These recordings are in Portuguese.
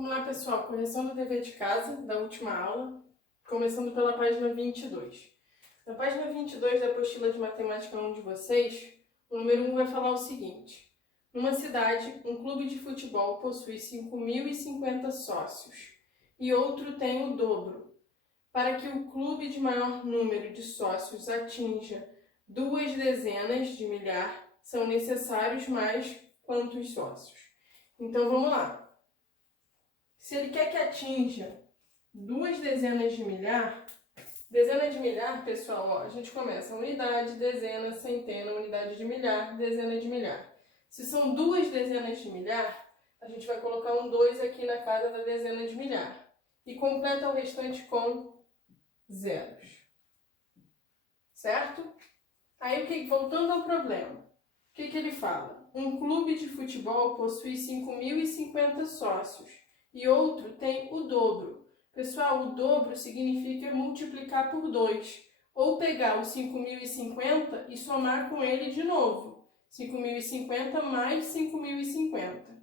Vamos lá, pessoal, correção do dever de casa da última aula, começando pela página 22. Na página 22 da apostila de matemática 1 de vocês, o número 1 vai falar o seguinte: numa cidade, um clube de futebol possui 5.050 sócios e outro tem o dobro. Para que o clube de maior número de sócios atinja 2 dezenas de milhar, são necessários mais quantos sócios? Então, vamos lá. Se ele quer que atinja 2 dezenas de milhar, pessoal, ó, a gente começa unidade, dezena, centena, unidade de milhar, dezena de milhar. Se são 2 dezenas de milhar, a gente vai colocar um 2 aqui na casa da dezena de milhar e completa o restante com zeros. Certo? Aí, voltando ao problema, o que ele fala? Um clube de futebol possui 5.050 sócios e outro tem o dobro. Pessoal, o dobro significa multiplicar por 2, ou pegar o 5.050 e somar com ele de novo. 5.050 mais 5.050.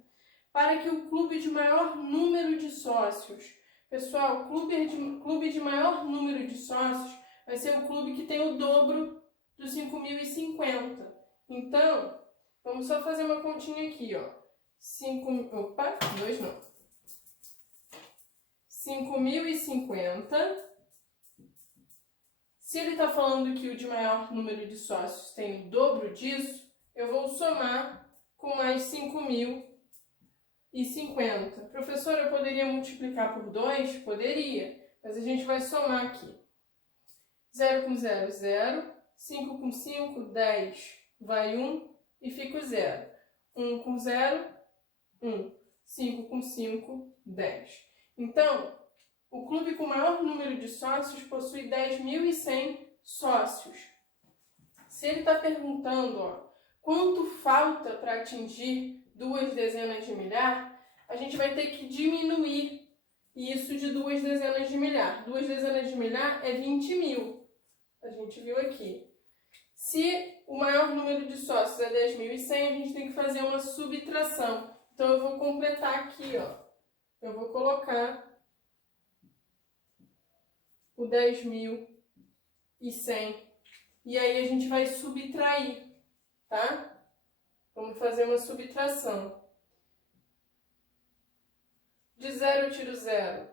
Para que o clube de maior número de sócios, pessoal, clube de maior número de sócios vai ser o clube que tem o dobro dos 5.050. Então, vamos só fazer uma continha aqui, ó. 5.050. Se ele está falando que o de maior número de sócios tem o dobro disso, eu vou somar com mais 5.050. Professora, eu poderia multiplicar por 2? Poderia, mas a gente vai somar aqui. 0 com 0, 0. 5 com 5, 10. Vai 1 e fica o 0. 1 com 0, 1. 5 com 5, 10. Então, o clube com maior número de sócios possui 10.100 sócios. Se ele está perguntando, ó, quanto falta para atingir 2 dezenas de milhar, a gente vai ter que diminuir isso de 2 dezenas de milhar. 2 dezenas de milhar é 20.000. A gente viu aqui. Se o maior número de sócios é 10.100, a gente tem que fazer uma subtração. Então, eu vou completar aqui, ó. Eu vou colocar o 10.100 e aí a gente vai subtrair, tá? Vamos fazer uma subtração. De 0 eu tiro 0,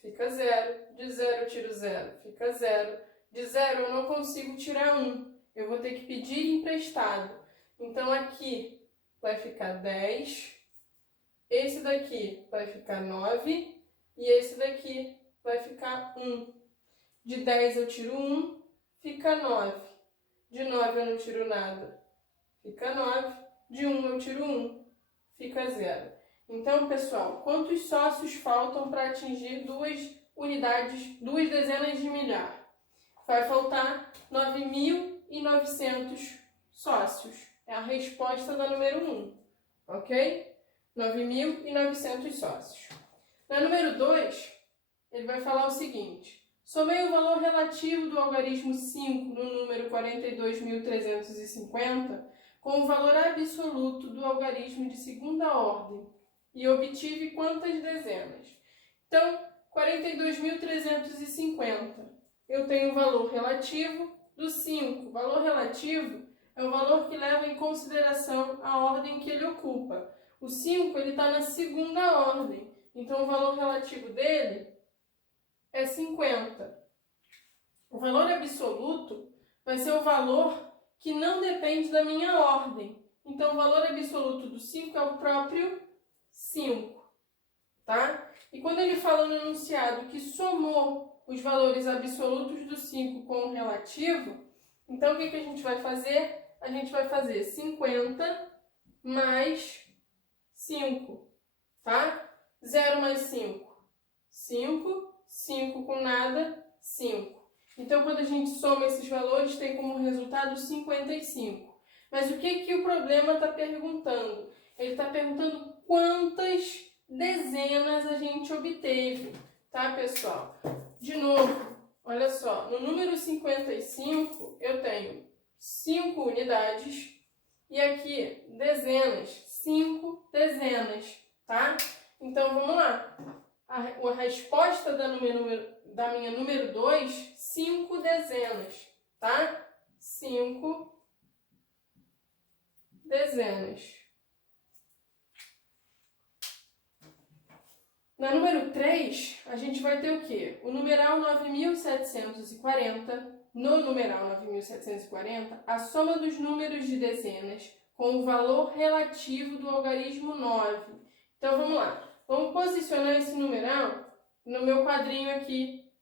fica 0. De 0 eu tiro 0, fica 0. De 0 eu não consigo tirar 1, eu vou ter que pedir emprestado. Então, aqui vai ficar 10, esse daqui vai ficar 9 e esse daqui vai ficar 1. De 10 eu tiro 1, fica 9. De 9 eu não tiro nada, fica 9. De 1 eu tiro 1, fica 0. Então, pessoal, quantos sócios faltam para atingir 2 dezenas de milhar? Vai faltar 9.900 sócios. É a resposta da número 1, ok? 9.900 sócios. Na número 2, ele vai falar o seguinte: somei o valor relativo do algarismo 5 no número 42.350 com o valor absoluto do algarismo de segunda ordem e obtive quantas dezenas? Então, 42.350. Eu tenho o valor relativo do 5. O valor relativo é o valor que leva em consideração a ordem que ele ocupa. O 5 está na segunda ordem, então o valor relativo dele é 50. O valor absoluto vai ser o valor que não depende da minha ordem. Então, o valor absoluto do 5 é o próprio 5, tá? E quando ele fala no enunciado que somou os valores absolutos do 5 com o relativo, então o que a gente vai fazer? A gente vai fazer 50 mais 5, tá? 0 mais 5, 5. 5 com nada, 5. Então, quando a gente soma esses valores, tem como resultado 55. Mas o que o problema está perguntando? Ele está perguntando quantas dezenas a gente obteve, tá, pessoal? De novo, olha só, no número 55, eu tenho 5 unidades e aqui dezenas, 5 dezenas, tá? Então, vamos lá. A resposta da minha número 2, 5 dezenas, tá? 5 dezenas. Na número 3, a gente vai ter o quê? O numeral 9.740. No numeral 9.740, a soma dos números de dezenas com o valor relativo do algarismo 9. Então, vamos lá. Vamos posicionar esse numeral no meu quadrinho aqui.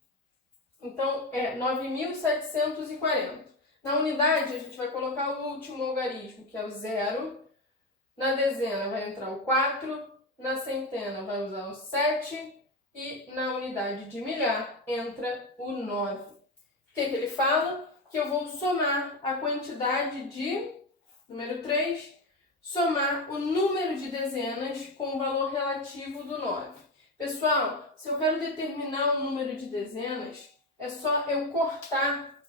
Então, é 9.740. Na unidade, a gente vai colocar o último algarismo, que é o 0. Na dezena vai entrar o 4. Na centena vai usar o 7. E na unidade de milhar entra o 9. O que ele fala? Que eu vou somar a quantidade de, número 3, somar o número de dezenas com o valor relativo do 9. Pessoal, se eu quero determinar o número de dezenas, é só eu cortar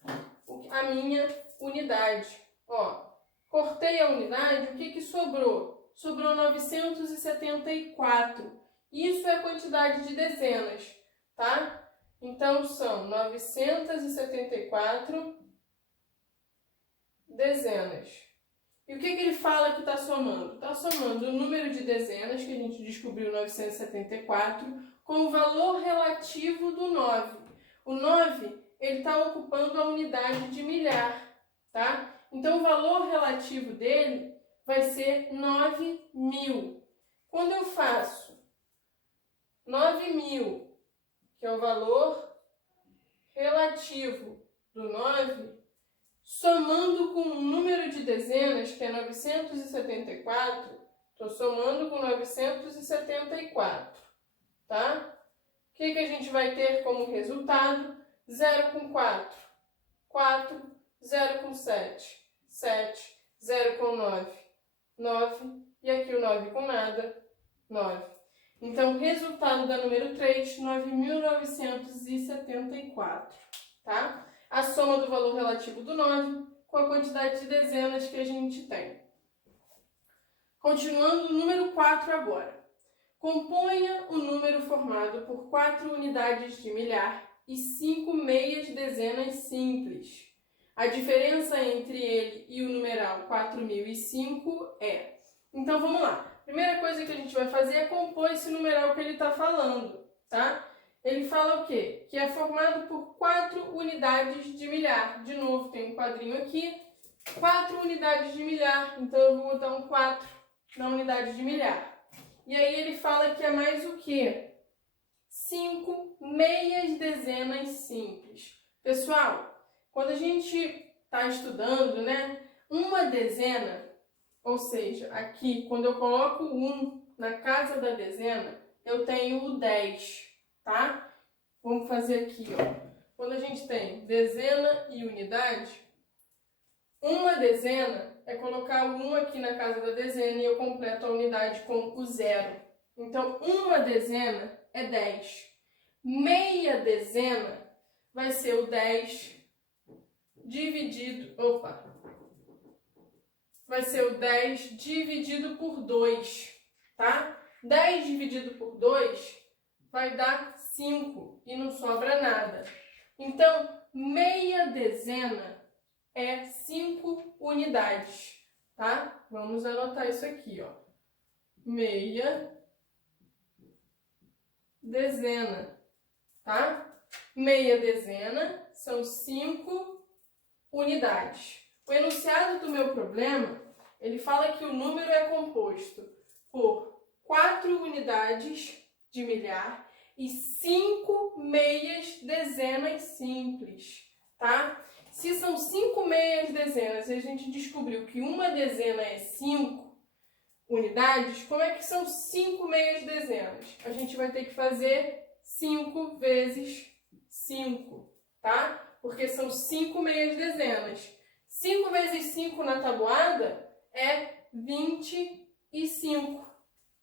a minha unidade. Ó, cortei a unidade, o que sobrou? Sobrou 974. Isso é a quantidade de dezenas, tá? Então, são 974 dezenas. E o que ele fala que está somando? Está somando o número de dezenas, que a gente descobriu 974, com o valor relativo do 9. O 9, ele está ocupando a unidade de milhar, tá? Então, o valor relativo dele vai ser 9.000. Quando eu faço 9.000, que é o valor relativo do 9, somando com o número de dezenas, que é 974, estou somando com 974, tá? O que a gente vai ter como resultado? 0 com 4, 4, 0 com 7, 7, 0 com 9, 9, e aqui o 9 com nada, 9. Então, resultado da número 3, 9.974, tá? A soma do valor relativo do 9 com a quantidade de dezenas que a gente tem. Continuando, o número 4 agora. Componha o número formado por 4 unidades de milhar e 5 meias dezenas simples. A diferença entre ele e o numeral 4.005 é... Então, vamos lá. Primeira coisa que a gente vai fazer é compor esse numeral que ele está falando, tá? Ele fala o quê? Que é formado por 4 unidades de milhar. De novo, tem um quadrinho aqui. 4 unidades de milhar. Então, eu vou botar um 4 na unidade de milhar. E aí, ele fala que é mais o quê? 5 meias dezenas simples. Pessoal, quando a gente está estudando, né? Uma dezena, ou seja, aqui, quando eu coloco o 1 na casa da dezena, eu tenho o 10, tá? Vamos fazer aqui, ó. Quando a gente tem dezena e unidade, uma dezena é colocar o 1 aqui na casa da dezena e eu completo a unidade com o 0. Então, uma dezena é 10. Meia dezena vai ser o 10 dividido... Vai ser o 10 dividido por 2, tá? 10 dividido por 2 vai dar 5 e não sobra nada. Então, meia dezena é 5 unidades, tá? Vamos anotar isso aqui, ó. Meia dezena, tá? Meia dezena são 5 unidades. O enunciado do meu problema, ele fala que o número é composto por 4 unidades de milhar e 5 meias dezenas simples, tá? Se são 5 meias dezenas e a gente descobriu que uma dezena é 5 unidades, como é que são 5 meias dezenas? A gente vai ter que fazer 5 vezes 5, tá? Porque são 5 meias dezenas. 5 vezes 5 na tabuada é 25,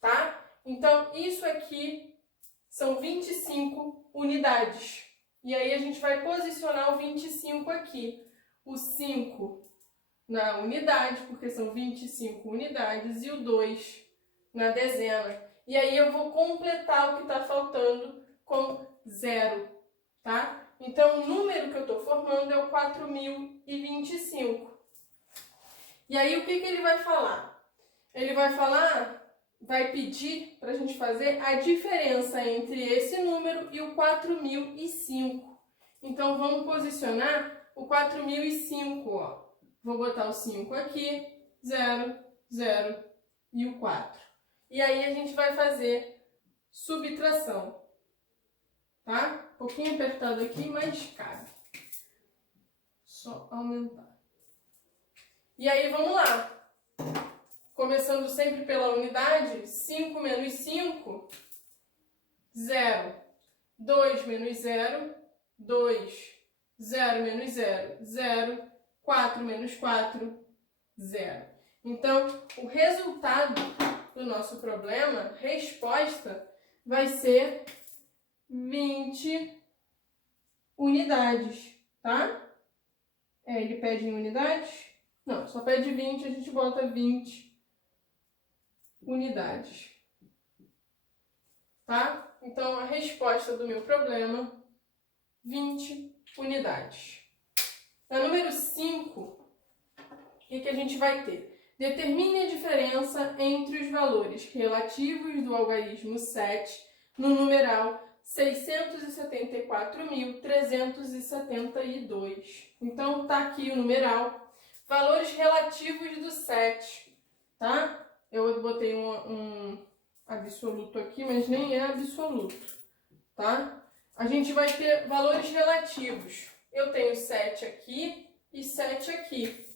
tá? Então, isso aqui são 25 unidades. E aí, a gente vai posicionar o 25 aqui. O 5 na unidade, porque são 25 unidades, e o 2 na dezena. E aí eu vou completar o que está faltando com 0, tá? Então, o número que eu estou formando é o 4025. E aí, o que ele vai falar? Ele vai pedir para a gente fazer a diferença entre esse número e o 4005. Então, vamos posicionar o 4005, ó. Vou botar o 5 aqui, 0, 0 e o 4. E aí, a gente vai fazer subtração, tá? Um pouquinho apertado aqui, mas cabe. Só aumentar. E aí, vamos lá. Começando sempre pela unidade, 5 menos 5, 0. 2 menos 0, 2. 0 menos 0, 0. 4 menos 4, 0. Então, o resultado do nosso problema, resposta, vai ser 20 unidades, tá? Ele pede em unidades? Não, só pede 20, a gente bota 20 unidades, tá? Então, a resposta do meu problema, 20 unidades. Na número 5, o que a gente vai ter? Determine a diferença entre os valores relativos do algarismo 7 no numeral 674.372. Então, tá aqui o numeral. Valores relativos do 7, tá? Eu botei um absoluto aqui, mas nem é absoluto, tá? A gente vai ter valores relativos. Eu tenho 7 aqui e 7 aqui,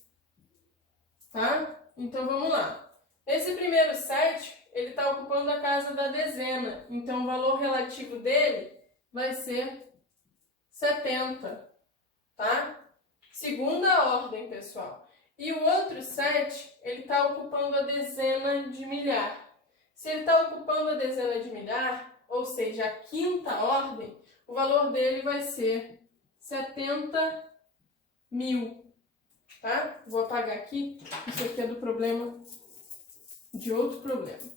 tá? Então, vamos lá. Esse primeiro 7, ele está ocupando a casa da dezena. Então, o valor relativo dele vai ser 70, tá? Segunda ordem, pessoal. E o outro 7, ele está ocupando a dezena de milhar. Se ele está ocupando a dezena de milhar, ou seja, a quinta ordem, o valor dele vai ser 70.000, tá? Vou apagar aqui, isso aqui é do problema, de outro problema.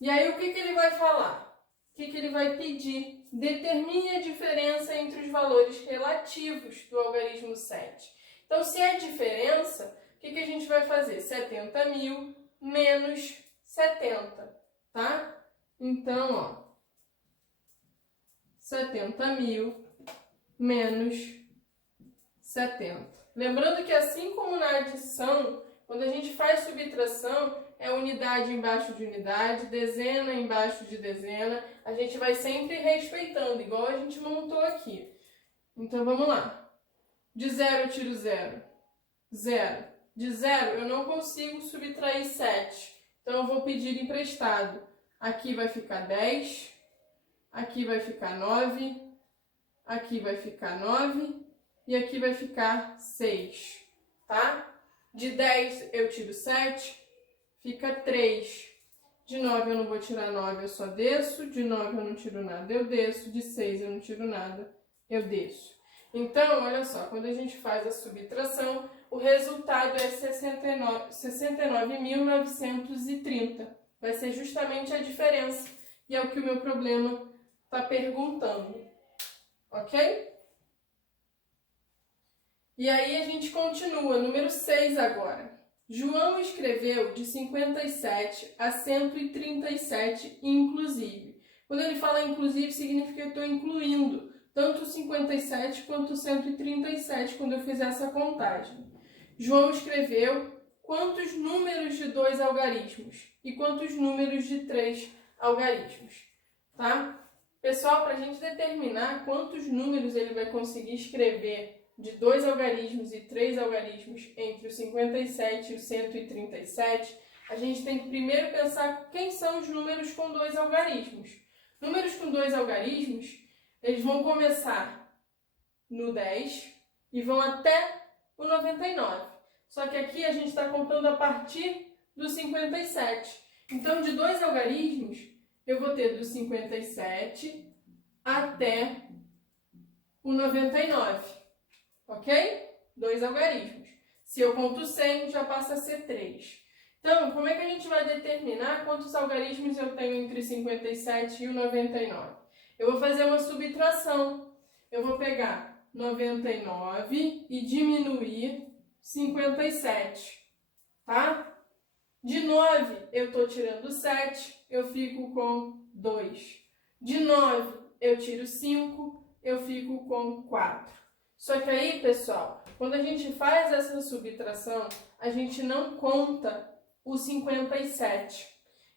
E aí, o que ele vai falar? O que ele vai pedir? Determine a diferença entre os valores relativos do algarismo 7. Então, se é diferença, o que a gente vai fazer? 70.000 menos 70, tá? Então, ó, 70.000 menos 70. Lembrando que assim como na adição, quando a gente faz subtração, é unidade embaixo de unidade, dezena embaixo de dezena, a gente vai sempre respeitando, igual a gente montou aqui. Então, vamos lá. De 0 eu tiro 0. 0. De 0 eu não consigo subtrair 7. Então, eu vou pedir emprestado. Aqui vai ficar 10. Aqui vai ficar 9. Aqui vai ficar 9. E aqui vai ficar 6. Tá? De 10 eu tiro 7. Fica 3. De 9 eu não vou tirar 9, eu só desço. De 9 eu não tiro nada, eu desço. De 6 eu não tiro nada, eu desço. Então, olha só, quando a gente faz a subtração, o resultado é 69.930. Vai ser justamente a diferença. E é o que o meu problema está perguntando. Ok? E aí a gente continua, número 6 agora. João escreveu de 57 a 137 inclusive. Quando ele fala inclusive, significa que eu estou incluindo tanto o 57 quanto o 137 quando eu fizer essa contagem. João escreveu quantos números de 2 algarismos e quantos números de 3 algarismos, tá? Pessoal, para a gente determinar quantos números ele vai conseguir escrever de 2 algarismos e 3 algarismos entre o 57 e o 137, a gente tem que primeiro pensar quem são os números com 2 algarismos. Números com 2 algarismos, eles vão começar no 10 e vão até o 99. Só que aqui a gente está contando a partir do 57. Então, de 2 algarismos, eu vou ter do 57 até o 99. Ok? 2 algarismos. Se eu conto 100, já passa a ser 3. Então, como é que a gente vai determinar quantos algarismos eu tenho entre 57 e o 99? Eu vou fazer uma subtração. Eu vou pegar 99 e diminuir 57, tá? De 9 eu estou tirando 7, eu fico com 2. De 9 eu tiro 5, eu fico com 4. Só que aí, pessoal, quando a gente faz essa subtração, a gente não conta o 57.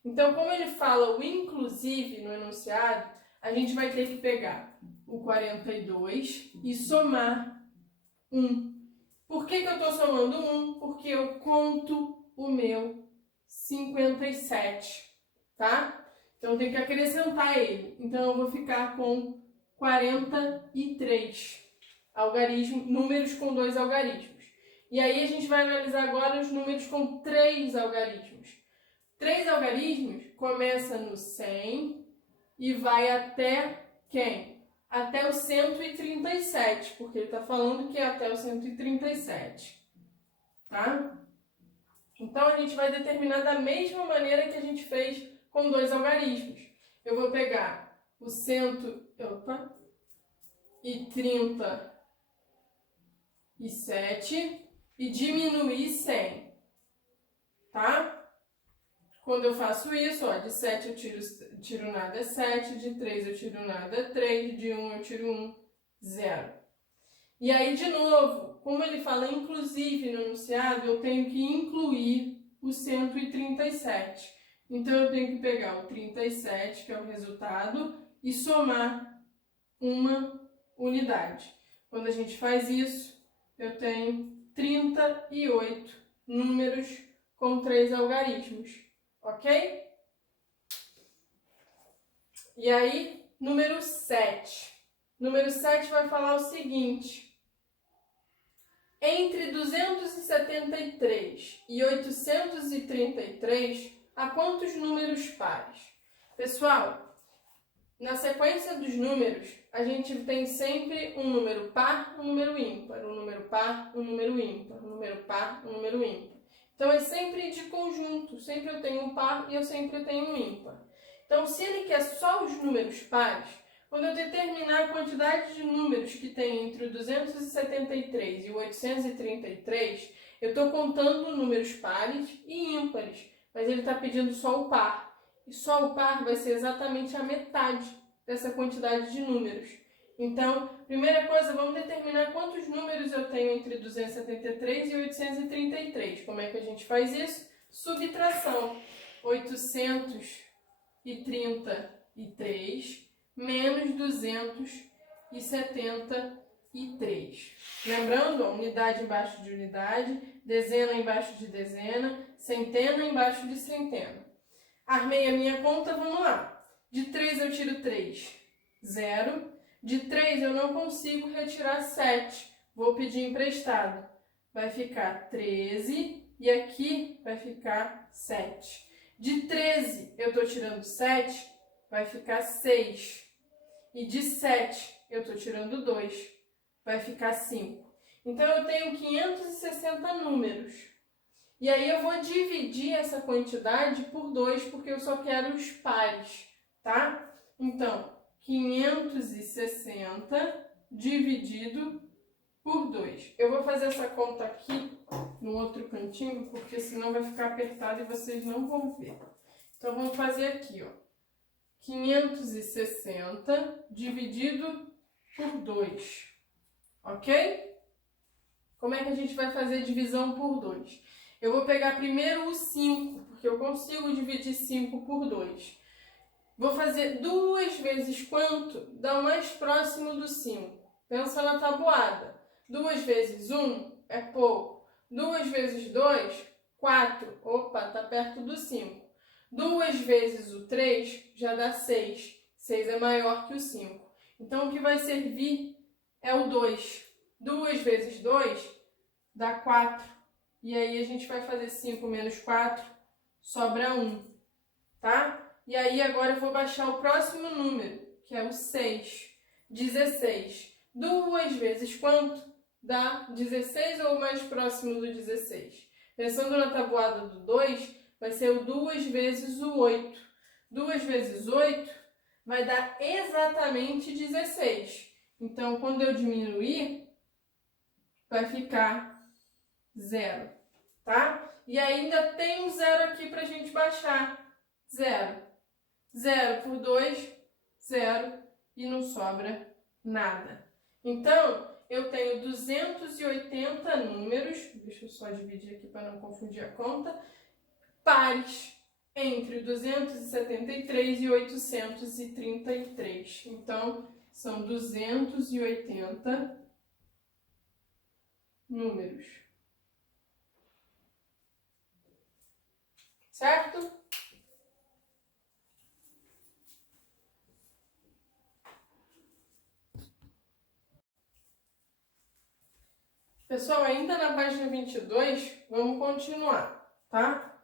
Então, como ele fala o inclusive no enunciado, a gente vai ter que pegar o 42 e somar 1. Por que eu estou somando 1? Porque eu conto o meu 57, tá? Então, eu tenho que acrescentar ele. Então, eu vou ficar com 43 números com 2 algarismos. E aí, a gente vai analisar agora os números com 3 algarismos. 3 algarismos começa no 100 e vai até quem? Até o 137, porque ele está falando que é até o 137, tá? Então, a gente vai determinar da mesma maneira que a gente fez com 2 algarismos. Eu vou pegar o 137 e diminuir 100, tá? Quando eu faço isso, ó, de 7 eu tiro nada é 7, de 3 eu tiro nada é 3, de 1 eu tiro 1, 0. E aí, de novo, como ele fala inclusive no enunciado, eu tenho que incluir o 137. Então, eu tenho que pegar o 37, que é o resultado, e somar uma unidade. Quando a gente faz isso, eu tenho 38 números com 3 algarismos, ok? E aí, número 7. Número 7 vai falar o seguinte: entre 273 e 833, há quantos números pares? Pessoal, na sequência dos números, a gente tem sempre um número par, um número ímpar, um número par, um número ímpar, um número par, um número ímpar. Então, é sempre de conjunto, sempre eu tenho um par e eu sempre tenho um ímpar. Então, se ele quer só os números pares, quando eu determinar a quantidade de números que tem entre o 273 e o 833, eu estou contando números pares e ímpares, mas ele está pedindo só o par. E só o par vai ser exatamente a metade dessa quantidade de números. Então, primeira coisa, vamos determinar quantos números eu tenho entre 273 e 833. Como é que a gente faz isso? Subtração. 833 menos 273. Lembrando, ó, unidade embaixo de unidade, dezena embaixo de dezena, centena embaixo de centena. Armei a minha conta, vamos lá. De 3 eu tiro 3, 0. De 3 eu não consigo retirar 7, vou pedir emprestado. Vai ficar 13 e aqui vai ficar 7. De 13 eu estou tirando 7, vai ficar 6. E de 7 eu estou tirando 2, vai ficar 5. Então, eu tenho 560 números. E aí, eu vou dividir essa quantidade por 2, porque eu só quero os pares, tá? Então, 560 dividido por 2. Eu vou fazer essa conta aqui no outro cantinho, porque senão vai ficar apertado e vocês não vão ver. Então, vamos fazer aqui, ó. 560 dividido por 2, ok? Como é que a gente vai fazer divisão por 2? Eu vou pegar primeiro o 5, porque eu consigo dividir 5 por 2. Vou fazer 2 vezes quanto dá o mais próximo do 5. Pensa na tabuada. 2 vezes 1 é pouco. 2 vezes 2, 4. Opa, tá perto do 5. 2 vezes o 3 já dá 6. 6 é maior que o 5. Então, o que vai servir é o 2. 2 vezes 2 dá 4. E aí, a gente vai fazer 5 menos 4, sobra 1. Tá? E aí, agora eu vou baixar o próximo número, que é o 6. 16. 2 vezes quanto? Dá 16 ou o mais próximo do 16? Pensando na tabuada do 2, vai ser o 2 vezes o 8. 2 vezes 8 vai dar exatamente 16. Então, quando eu diminuir, vai ficar 0, tá? E ainda tem um 0 aqui para a gente baixar. 0. 0 por 2, 0. E não sobra nada. Então, eu tenho 280 números, deixa eu só dividir aqui para não confundir a conta, pares entre 273 e 833. Então, são 280 números. Certo? Pessoal, ainda na página 22, vamos continuar, tá?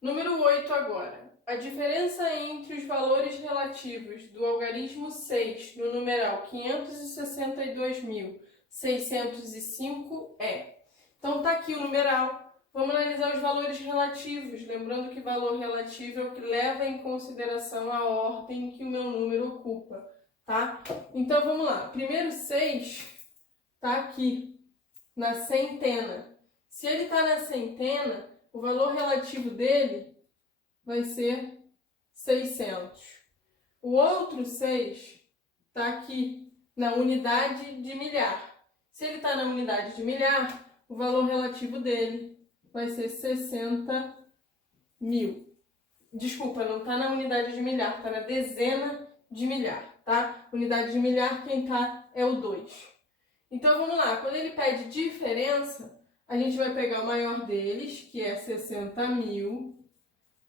Número 8 agora. A diferença entre os valores relativos do algarismo 6 no numeral 562.605 é. Então, tá aqui o numeral. Vamos analisar os valores relativos. Lembrando que valor relativo é o que leva em consideração a ordem que o meu número ocupa, tá? Então, vamos lá. Primeiro 6 tá aqui na centena. Se ele está na centena, o valor relativo dele vai ser 600. O outro 6 está aqui na unidade de milhar. Se ele está na unidade de milhar, o valor relativo dele vai ser 60 mil. Desculpa, não está na unidade de milhar, está na dezena de milhar, tá? Unidade de milhar, quem está é o 2. Então, vamos lá. Quando ele pede diferença, a gente vai pegar o maior deles, que é 60 mil,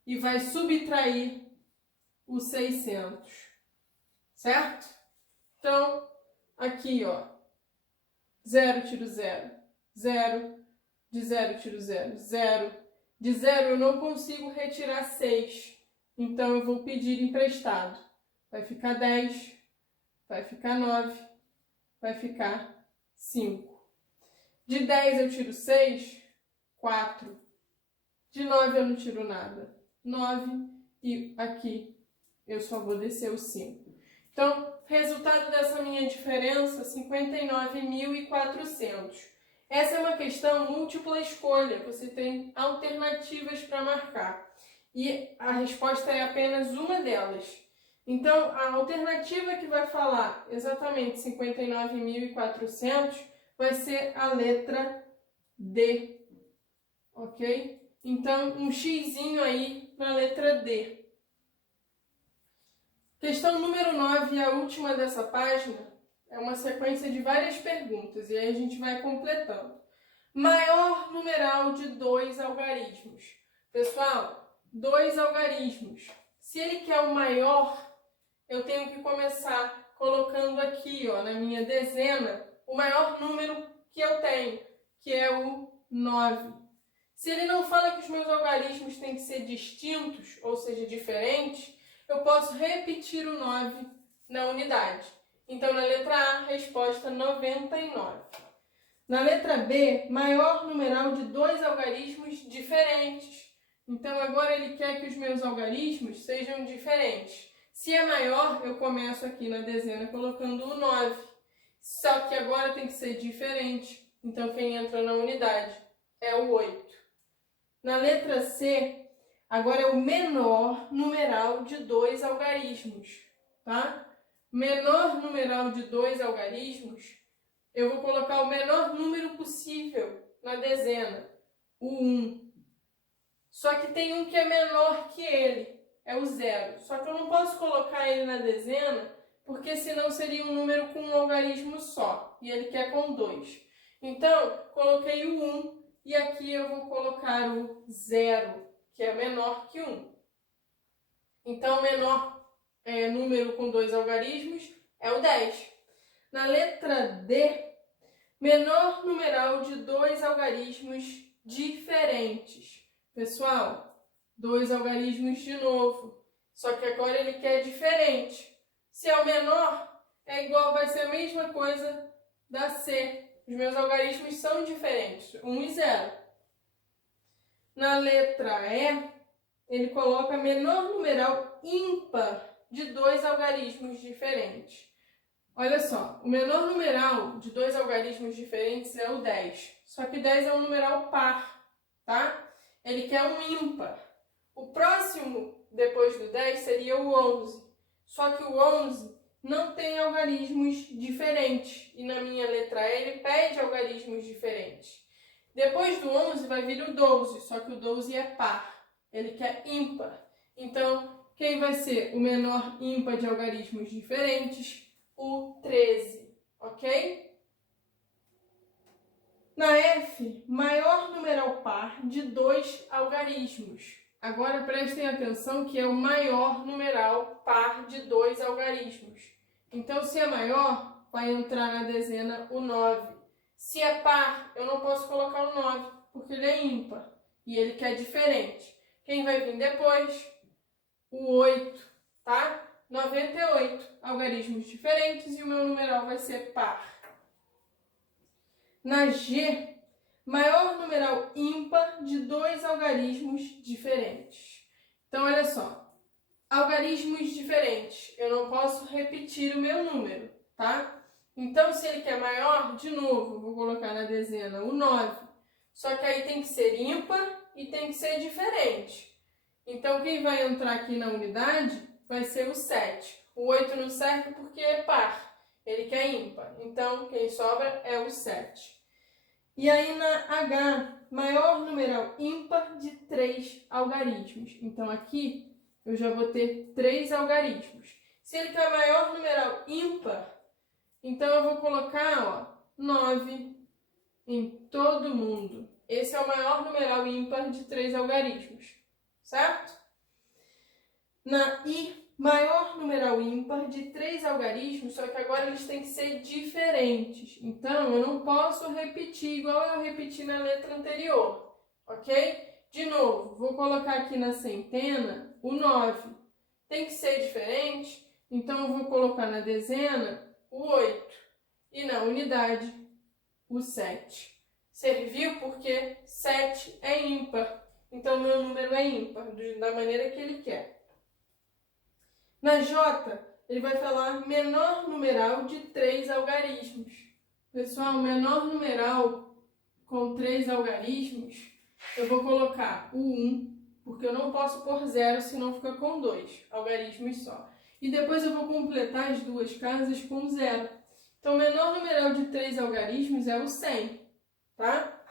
e vai subtrair o 600, certo? Então, aqui, ó, 0 tiro 0, 0, de 0 tiro 0, 0. De 0 eu não consigo retirar 6, então eu vou pedir emprestado. Vai ficar 10, vai ficar 9, vai ficar 5. De 10 eu tiro 6, 4. De 9 eu não tiro nada, 9. E aqui eu só vou descer o 5. Então, resultado dessa minha diferença, 59.400. Essa é uma questão múltipla escolha, você tem alternativas para marcar. E a resposta é apenas uma delas. Então, a alternativa que vai falar exatamente 59.400 vai ser a letra D, ok? Então, um xizinho aí na letra D. Questão número 9, a última dessa página, é uma sequência de várias perguntas, e aí a gente vai completando. Maior numeral de 2 algarismos. Pessoal, 2 algarismos. Se ele quer o maior, eu tenho que começar colocando aqui, ó, na minha dezena, o maior número que eu tenho, que é o 9. Se ele não fala que os meus algarismos têm que ser distintos, ou seja, diferentes, eu posso repetir o 9 na unidade. Então, na letra A, resposta 99. Na letra B, maior numeral de 2 algarismos diferentes. Então, agora ele quer que os meus algarismos sejam diferentes. Se é maior, eu começo aqui na dezena colocando o 9. Só que agora tem que ser diferente. Então, quem entra na unidade é o 8. Na letra C, agora é o menor numeral de 2 algarismos, tá? Menor numeral de 2 algarismos, eu vou colocar o menor número possível na dezena, o 1. Só que tem um que é menor que ele, é o 0. Só que eu não posso colocar ele na dezena, porque senão seria um número com um algarismo só, e ele quer com 2. Então, coloquei o 1, e aqui eu vou colocar o 0, que é menor que 1. Então, o menor número com 2 algarismos é o 10. Na letra D, menor numeral de 2 algarismos diferentes. Pessoal, 2 algarismos de novo. Só que agora ele quer diferente. Se é o menor, é igual, vai ser a mesma coisa da C. Os meus algarismos são diferentes, 1 e 0. Na letra E, ele coloca menor numeral ímpar de dois algarismos diferentes. Olha só, o menor numeral de dois algarismos diferentes é o 10. Só que 10 é um numeral par, tá? Ele quer um ímpar. O próximo, depois do 10, seria o 11. Só que o 11 não tem algarismos diferentes. E na minha letra E ele pede algarismos diferentes. Depois do 11 vai vir o 12, só que o 12 é par. Ele quer ímpar. Então, quem vai ser o menor ímpar de algarismos diferentes? O 13, ok? Na F, maior numeral par de dois algarismos. Agora prestem atenção que é o maior numeral par de dois algarismos. Então, se é maior, vai entrar na dezena o 9. Se é par, eu não posso colocar o 9, porque ele é ímpar e ele quer diferente. Quem vai vir depois? O 8, tá? 98 algarismos diferentes e o meu numeral vai ser par. Na G, maior numeral ímpar de dois algarismos diferentes. Então, olha só, algarismos diferentes, eu não posso repetir o meu número, tá? Então, se ele quer maior, de novo, vou colocar na dezena o 9. Só que aí tem que ser ímpar e tem que ser diferente. Então, quem vai entrar aqui na unidade vai ser o 7. O 8 não serve porque é par, ele quer ímpar. Então, quem sobra é o 7. E aí na H, maior numeral ímpar de 3 algarismos. Então, aqui eu já vou ter 3 algarismos. Se ele quer maior numeral ímpar, então eu vou colocar 9 em todo mundo. Esse é o maior numeral ímpar de 3 algarismos, certo? Na I, maior numeral ímpar de 3 algarismos, só que agora eles têm que ser diferentes. Então, eu não posso repetir igual eu repeti na letra anterior, ok? De novo, vou colocar aqui na centena o 9. Tem que ser diferente, então eu vou colocar na dezena o 8 e na unidade o 7. Serviu porque 7 é ímpar, então meu número é ímpar, da maneira que ele quer. Na J, ele vai falar menor numeral de 3 algarismos. Pessoal, menor numeral com 3 algarismos, eu vou colocar o 1, porque eu não posso pôr 0, senão fica com 2 algarismos só. E depois eu vou completar as duas casas com 0. Então, o menor numeral de 3 algarismos é o 100, tá?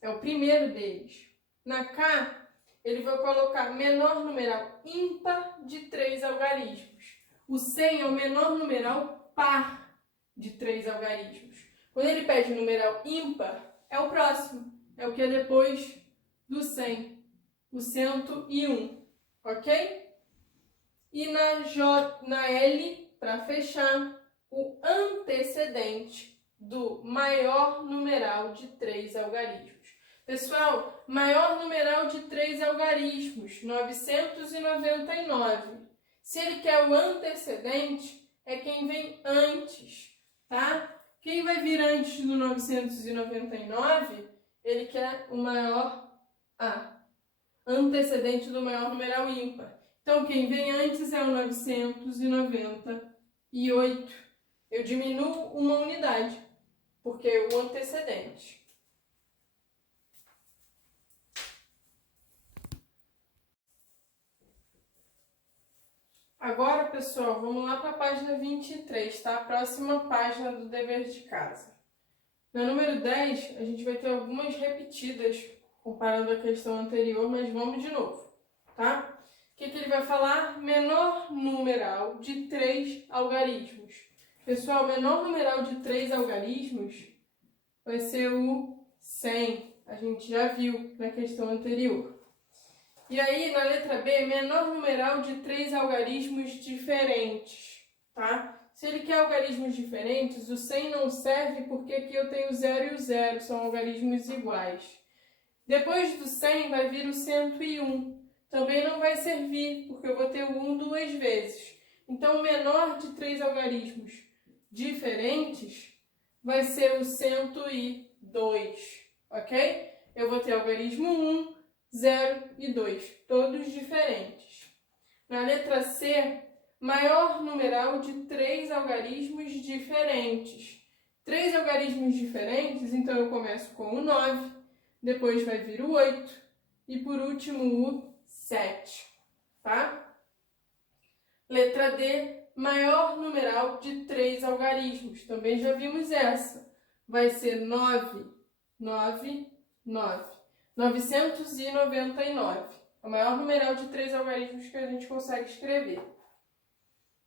É o primeiro deles. Na K, ele vai colocar menor numeral ímpar de 3 algarismos. O 100 é o menor numeral par de 3 algarismos. Quando ele pede numeral ímpar, é o próximo. É o que é depois do 100. O 101, ok? E na L, para fechar, o antecedente do maior numeral de 3 algarismos. Pessoal, maior numeral de 3 algarismos, 999. Se ele quer o antecedente, é quem vem antes, tá? Quem vai vir antes do 999, ele quer o maior antecedente do maior numeral ímpar. Então, quem vem antes é o 998. Eu diminuo uma unidade, porque é o antecedente. Agora, pessoal, vamos lá para a página 23, tá? A próxima página do dever de casa. No número 10, a gente vai ter algumas repetidas, comparando a questão anterior, mas vamos de novo, tá? O que ele vai falar? Menor numeral de 3 algarismos. Pessoal, o menor numeral de 3 algarismos vai ser o 100. A gente já viu na questão anterior. E aí, na letra B, menor numeral de 3 algarismos diferentes, tá? Se ele quer algarismos diferentes, o 100 não serve porque aqui eu tenho o 0 e o 0, são algarismos iguais. Depois do 100 vai vir o 101. Também não vai servir, porque eu vou ter o 1 duas vezes. Então, o menor de 3 algarismos diferentes vai ser o 102, ok? Eu vou ter algarismo 1, 0 e 2, todos diferentes. Na letra C, maior numeral de 3 algarismos diferentes. 3 algarismos diferentes, então eu começo com o 9, depois vai vir o 8 e por último o 7, tá? Letra D, maior numeral de 3 algarismos. Também já vimos essa. Vai ser 9, 9, 9. 999. É o maior numeral de 3 algarismos que a gente consegue escrever.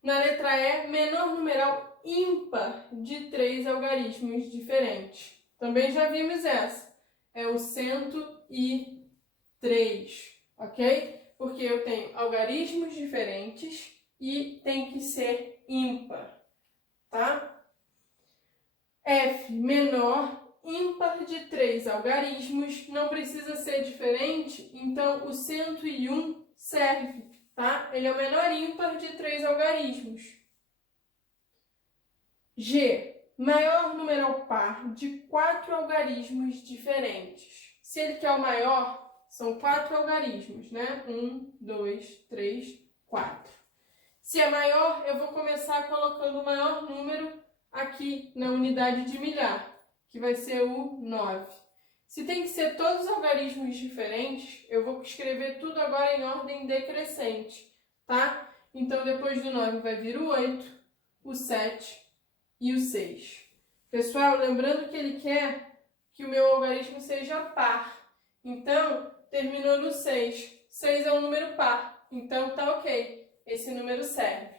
Na letra E, menor numeral ímpar de 3 algarismos diferentes. Também já vimos essa. É o 103, ok? Porque eu tenho algarismos diferentes e tem que ser ímpar, tá? F, menor ímpar de 3 algarismos, não precisa ser diferente, então o 101 serve, tá? Ele é o menor ímpar de 3 algarismos. G, maior numeral par de 4 algarismos diferentes. Se ele quer o maior, são 4 algarismos, né? 1, 2, 3, 4. Se é maior, eu vou começar colocando o maior número aqui na unidade de milhar, que vai ser o 9. Se tem que ser todos os algarismos diferentes, eu vou escrever tudo agora em ordem decrescente, tá? Então, depois do 9 vai vir o 8, o 7 e o 6. Pessoal, lembrando que ele quer que o meu algarismo seja par. Então, terminou no 6. 6 é um número par, então tá ok. Esse número serve.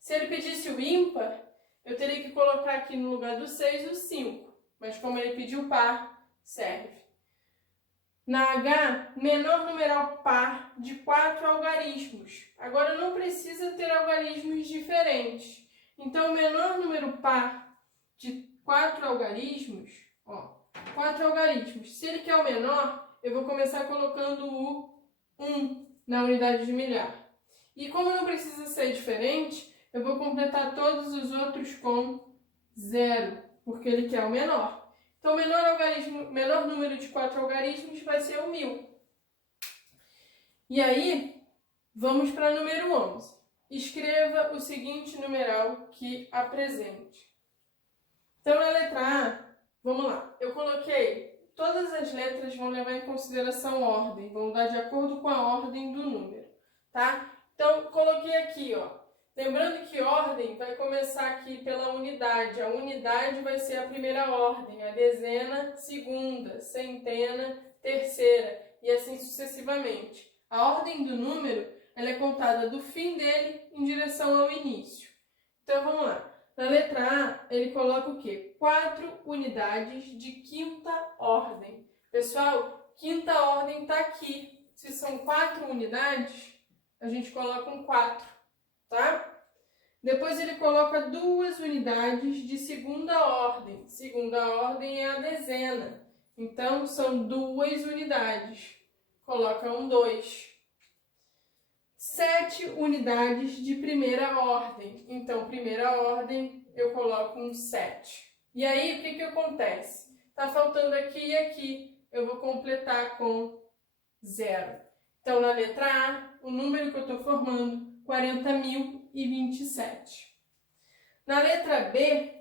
Se ele pedisse o ímpar, eu teria que colocar aqui no lugar do 6 o 5. Mas como ele pediu par, serve. Na H, menor numeral par de 4 algarismos. Agora não precisa ter algarismos diferentes. Então, o menor número par de 4 algarismos, 4 algarismos. Se ele quer o menor, eu vou começar colocando o 1 na unidade de milhar. E como não precisa ser diferente, eu vou completar todos os outros com 0, porque ele quer o menor. Então, o menor número de 4 algarismos vai ser o 1000. E aí, vamos para o número 11. Escreva o seguinte numeral que apresente. Então, na letra A, vamos lá. Eu coloquei, todas as letras vão levar em consideração ordem, vão dar de acordo com a ordem do número, tá? Então, coloquei aqui, ó. Lembrando que ordem vai começar aqui pela unidade. A unidade vai ser a primeira ordem, a dezena, segunda, centena, terceira e assim sucessivamente. A ordem do número ela é contada do fim dele em direção ao início. Então, vamos lá. Na letra A, ele coloca o quê? 4 unidades de quinta ordem. Pessoal, quinta ordem está aqui. Se são 4 unidades, a gente coloca um 4, tá? Depois ele coloca 2 unidades de segunda ordem. Segunda ordem é a dezena. Então, são 2 unidades. Coloca um 2. 7 unidades de primeira ordem. Então, primeira ordem, eu coloco um 7. E aí, o que acontece? Está faltando aqui e aqui. Eu vou completar com 0. Então, na letra A, o número que eu estou formando, 40.027. Na letra B,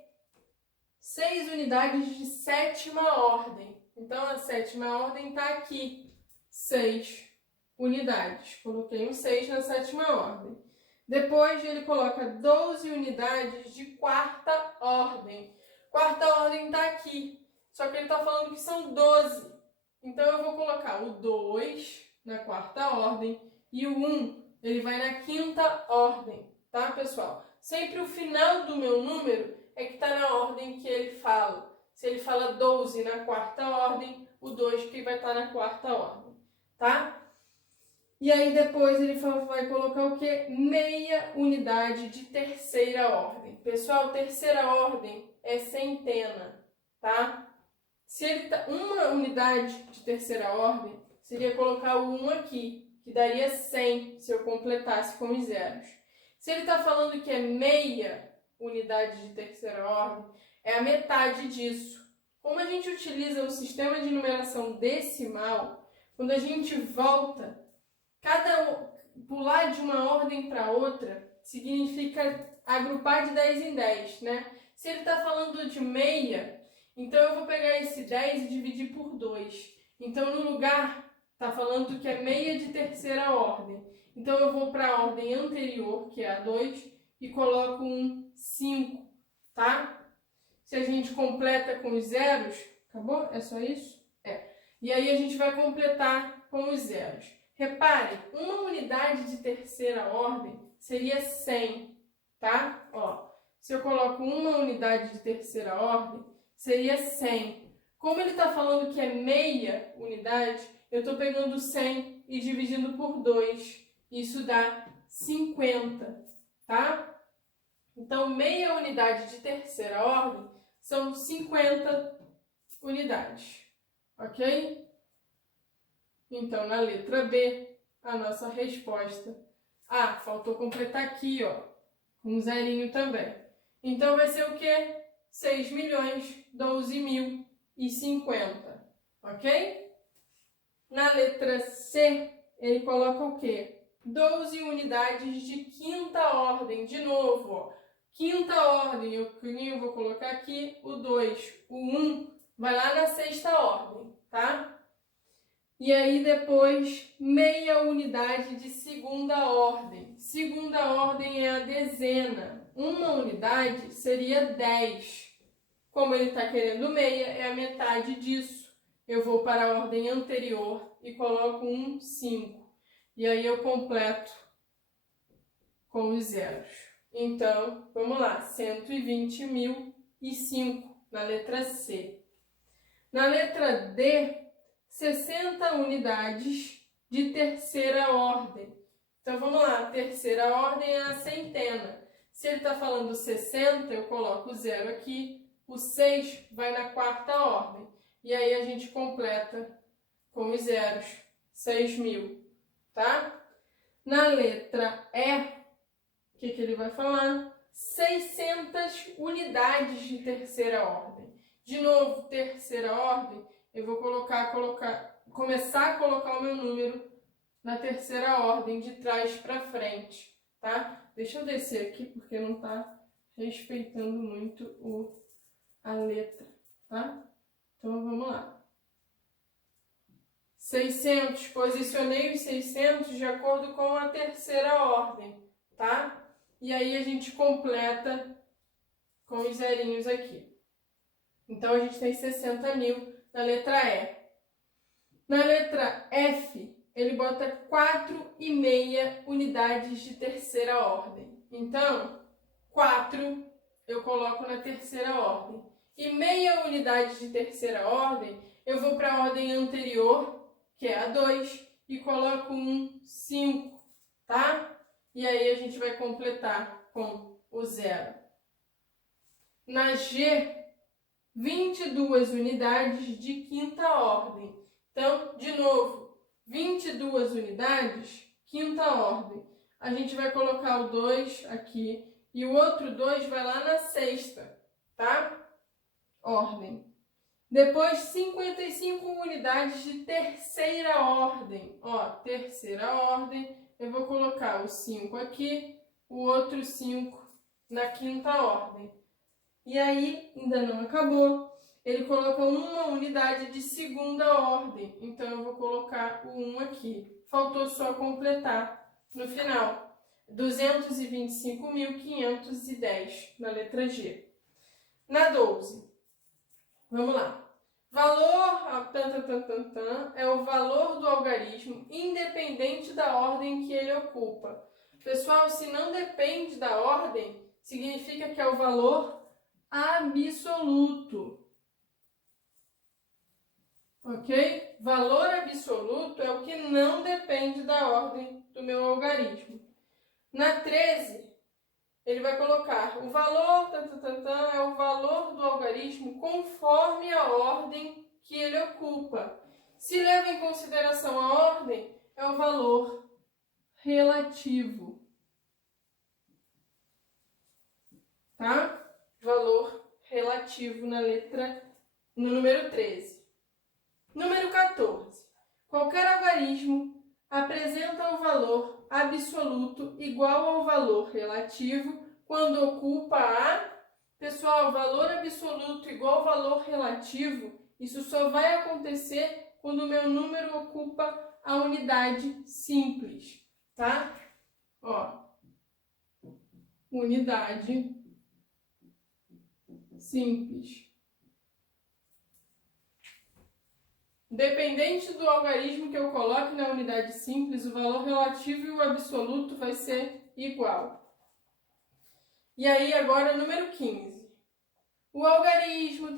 6 unidades de sétima ordem. Então, a sétima ordem está aqui, 6 unidades. Coloquei um 6 na sétima ordem. Depois, ele coloca 12 unidades de quarta ordem. Quarta ordem está aqui, só que ele está falando que são 12. Então, eu vou colocar o 2 na quarta ordem e o 1 ele vai na quinta ordem, tá, pessoal? Sempre o final do meu número é que está na ordem que ele fala. Se ele fala 12 na quarta ordem, o 2 que vai estar na quarta ordem, tá? E aí depois ele vai colocar o quê? Meia unidade de terceira ordem. Pessoal, terceira ordem é centena, tá? Se ele tá uma unidade de terceira ordem, seria colocar o 1 aqui, que daria 100 se eu completasse com os zeros. Se ele está falando que é meia unidade de terceira ordem, é a metade disso. Como a gente utiliza o sistema de numeração decimal, Quando a gente volta, pular de uma ordem para outra significa agrupar de 10 em 10, né? Se ele está falando de meia, então eu vou pegar esse 10 e dividir por 2. Então, no lugar, está falando que é meia de terceira ordem. Então, eu vou para a ordem anterior, que é a 2, e coloco um 5, tá? Se a gente completa com os zeros, acabou? É só isso? É. E aí a gente vai completar com os zeros. Reparem, uma unidade de terceira ordem seria 100, tá? Ó, se eu coloco uma unidade de terceira ordem, seria 100. Como ele está falando que é meia unidade, eu estou pegando 100 e dividindo por 2. Isso dá 50, tá? Então, meia unidade de terceira ordem são 50 unidades, ok? Então, na letra B, a nossa resposta... Ah, faltou completar aqui, ó, com um zerinho também. Então, vai ser o quê? 6.012.050, ok? Na letra C, ele coloca o quê? 12 unidades de quinta ordem, de novo, ó. Quinta ordem, eu vou colocar aqui o 2, o 1 vai lá na sexta ordem, tá? E aí depois, meia unidade de segunda ordem. Segunda ordem é a dezena. Uma unidade seria 10. Como ele está querendo meia, é a metade disso. Eu vou para a ordem anterior e coloco um 5. E aí eu completo com os zeros. Então, vamos lá, 120.005 na letra C. Na letra D, 60 unidades de terceira ordem. Então, vamos lá, terceira ordem é a centena. Se ele está falando 60, eu coloco o 0 aqui, o 6 vai na quarta ordem. E aí a gente completa com os zeros, 6.000, tá? Na letra E, o que ele vai falar? 600 unidades de terceira ordem. De novo, terceira ordem, eu vou começar a colocar o meu número na terceira ordem, de trás para frente, tá? Deixa eu descer aqui, porque não está respeitando muito a letra, tá? Então, vamos lá. 600, posicionei os 600 de acordo com a terceira ordem, tá? E aí a gente completa com os zerinhos aqui. Então, a gente tem 60.000 na letra E. Na letra F, ele bota 4,5 unidades de terceira ordem. Então, 4 eu coloco na terceira ordem. E meia unidade de terceira ordem, eu vou para a ordem anterior, que é a 2, e coloco um 5, tá? E aí a gente vai completar com o 0. Na G, 22 unidades de quinta ordem. Então, de novo, 22 unidades, quinta ordem. A gente vai colocar o 2 aqui e o outro 2 vai lá na sexta, tá? Ordem. Depois, 55 unidades de terceira ordem. Ó, terceira ordem, eu vou colocar o 5 aqui, o outro 5 na quinta ordem. E aí, ainda não acabou, ele coloca uma unidade de segunda ordem. Então, eu vou colocar o 1 aqui. Faltou só completar no final. 225.510 na letra G. Na 12, vamos lá. Valor, é o valor do algarismo independente da ordem que ele ocupa. Pessoal, se não depende da ordem, significa que é o valor absoluto. Ok? Valor absoluto é o que não depende da ordem do meu algarismo. Na 13, ele vai colocar o valor, é o valor do algarismo conforme a ordem que ele ocupa. Se leva em consideração a ordem, é o valor relativo. Tá? Valor relativo no número 13. Número 14. Qualquer algarismo apresenta o valor absoluto igual ao valor relativo quando ocupa a... Pessoal, valor absoluto igual ao valor relativo, isso só vai acontecer quando o meu número ocupa a unidade simples, tá? Ó, unidade simples. Dependente do algarismo que eu coloque na unidade simples, o valor relativo e o absoluto vai ser igual. E aí, agora, número 15. O algarismo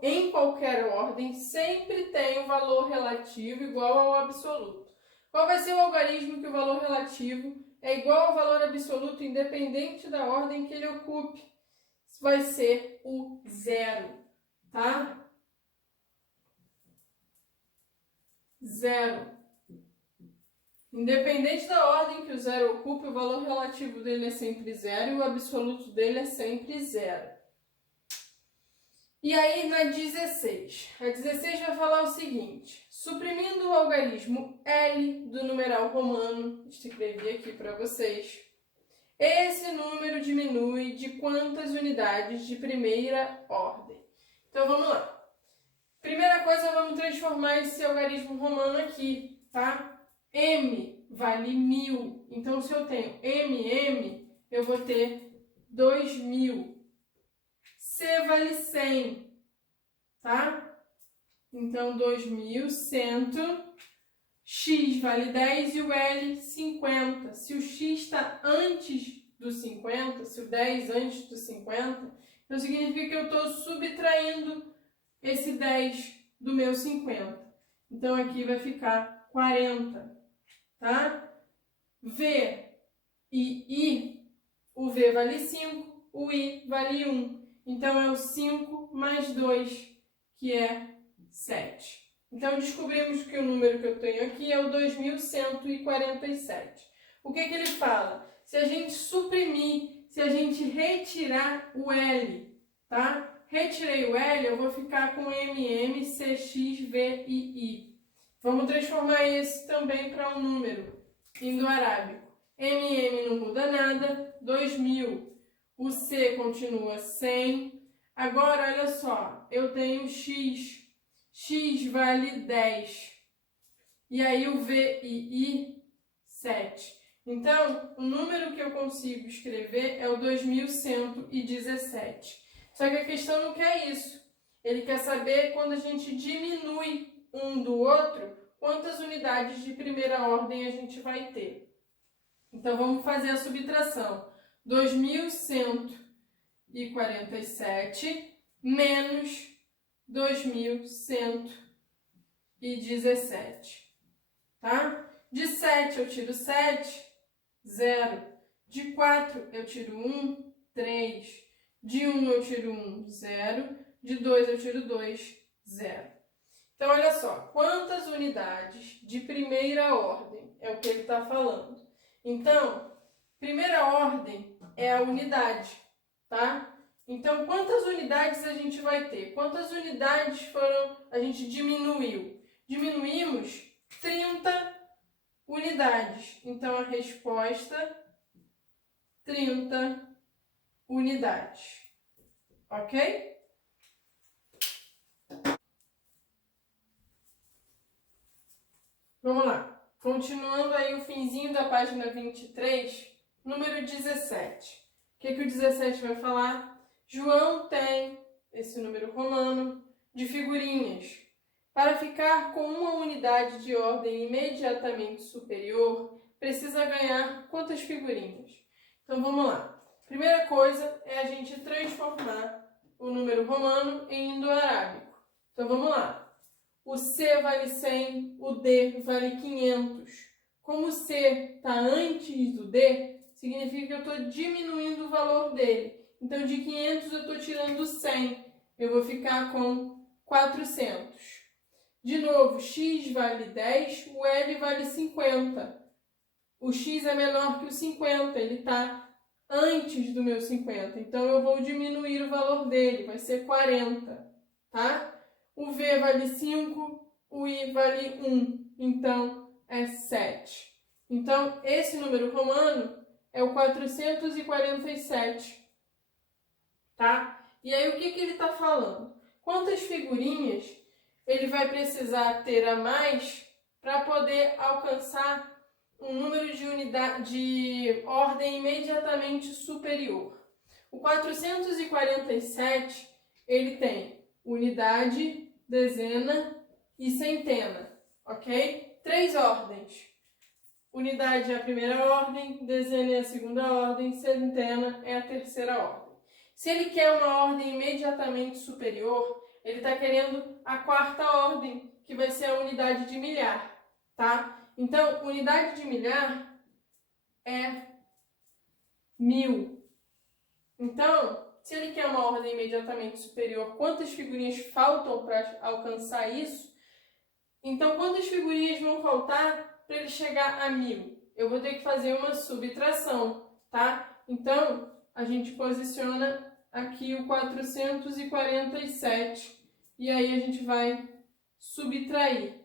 em qualquer ordem sempre tem o valor relativo igual ao absoluto. Qual vai ser o algarismo que o valor relativo é igual ao valor absoluto independente da ordem que ele ocupe? Vai ser o zero, tá? Zero. Independente da ordem que o zero ocupe, o valor relativo dele é sempre zero e o absoluto dele é sempre zero. E aí, na 16. A 16 vai falar o seguinte: suprimindo o algarismo L do numeral romano, escrevi aqui para vocês, esse número diminui de quantas unidades de primeira ordem? Então, vamos lá. Primeira coisa, vamos transformar esse algarismo romano aqui, tá? M vale 1000. Então, se eu tenho MM, eu vou ter 2000. C vale 100, tá? Então, 2100. X vale 10 e o L 50. Se o X está antes do 50, se o 10 antes do 50, então significa que eu estou subtraindo esse 10 do meu 50. Então, aqui vai ficar 40. Tá? V e I, o V vale 5, o I vale 1. Então, é o 5 mais 2, que é 7. Então, descobrimos que o número que eu tenho aqui é o 2147. O que ele fala? Se a gente suprimir, se a gente retirar o L, tá? Retirei o L, eu vou ficar com MM, CX, V e I. Vamos transformar esse também para um número indo-arábico. MM não muda nada, 2000. O C continua 100. Agora, olha só, eu tenho X. X vale 10. E aí o V e I, 7. Então, o número que eu consigo escrever é o 2117. Só que a questão não quer isso. Ele quer saber quando a gente diminui um do outro, quantas unidades de primeira ordem a gente vai ter. Então, vamos fazer a subtração. 2147 menos 2117. Tá? De 7 eu tiro 7, 0. De 4 eu tiro 1, 3. De 1 eu tiro 1, 0. De 2 eu tiro 2, 0. Então, olha só, quantas unidades de primeira ordem é o que ele está falando. Então, primeira ordem é a unidade, tá? Então, quantas unidades a gente vai ter? Quantas unidades a gente diminuiu? Diminuímos 30 unidades. Então, a resposta, 30 unidades. Ok? Vamos lá. Continuando aí o finzinho da página 23, número 17. O que o 17 vai falar? João tem esse número romano de figurinhas. Para ficar com uma unidade de ordem imediatamente superior, precisa ganhar quantas figurinhas? Então, vamos lá. Primeira coisa é a gente transformar o número romano em indo-arábico. Então, vamos lá. O C vale 100, o D vale 500. Como o C está antes do D, significa que eu estou diminuindo o valor dele. Então, de 500 eu estou tirando 100. Eu vou ficar com 400. De novo, X vale 10, o L vale 50. O X é menor que o 50, ele está antes do meu 50. Então, eu vou diminuir o valor dele, vai ser 40, tá? o V vale 5, o I vale 1, então é 7. Então, esse número romano é o 447, tá? E aí, o que ele está falando? Quantas figurinhas ele vai precisar ter a mais para poder alcançar um número de ordem imediatamente superior? O 447, ele tem unidade, dezena e centena, ok? 3 ordens. Unidade é a primeira ordem, dezena é a segunda ordem, centena é a terceira ordem. Se ele quer uma ordem imediatamente superior, ele está querendo a quarta ordem, que vai ser a unidade de milhar, tá? Então, unidade de milhar é 1000. Então, se ele quer uma ordem imediatamente superior, quantas figurinhas faltam para alcançar isso? Então, quantas figurinhas vão faltar para ele chegar a 1000? Eu vou ter que fazer uma subtração, tá? Então, a gente posiciona aqui o 447 e aí a gente vai subtrair,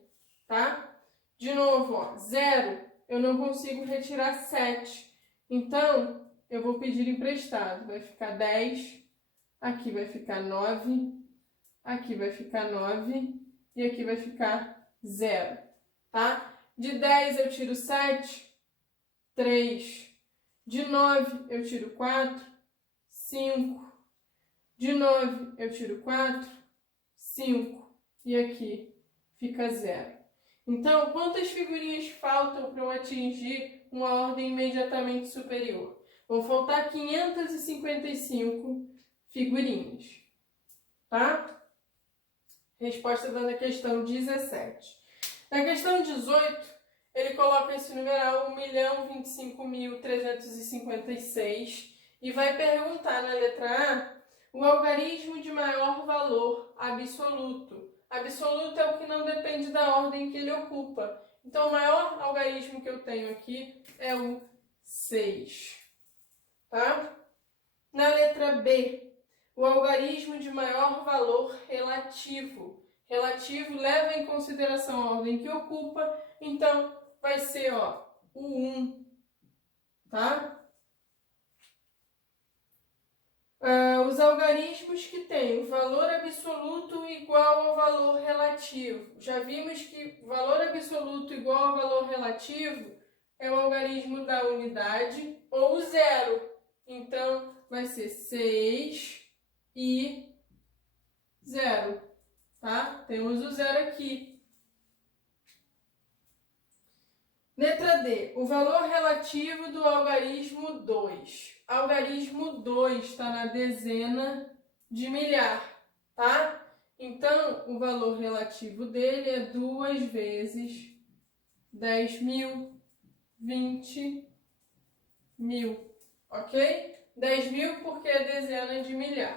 tá? De novo, ó, 0, eu não consigo retirar 7. Então, eu vou pedir emprestado. Vai ficar 10, aqui vai ficar 9, aqui vai ficar 9 e aqui vai ficar 0, tá? De 10 eu tiro 7, 3. De 9 eu tiro 4, 5. De 9 eu tiro 4, 5. E aqui fica 0. Então, quantas figurinhas faltam para eu atingir uma ordem imediatamente superior? Vão faltar 555 figurinhas, tá? Resposta da questão 17. Na questão 18, ele coloca esse numeral 1.025.356 e vai perguntar na letra A o algarismo de maior valor absoluto. Absoluto é o que não depende da ordem que ele ocupa. Então, o maior algarismo que eu tenho aqui é o 6. Tá? Na letra B, o algarismo de maior valor relativo. Relativo leva em consideração a ordem que ocupa, então vai ser ó, o 1. Tá? Os algarismos que têm o valor absoluto igual ao valor relativo. Já vimos que valor absoluto igual ao valor relativo é o algarismo da unidade ou zero. Então, vai ser 6 e 0, tá? Temos o 0 aqui. Letra D, o valor relativo do algarismo 2. Algarismo 2 está na dezena de milhar, tá? Então, o valor relativo dele é 2 vezes 10.000, 20.000. Ok? 10.000 porque é dezena de milhar.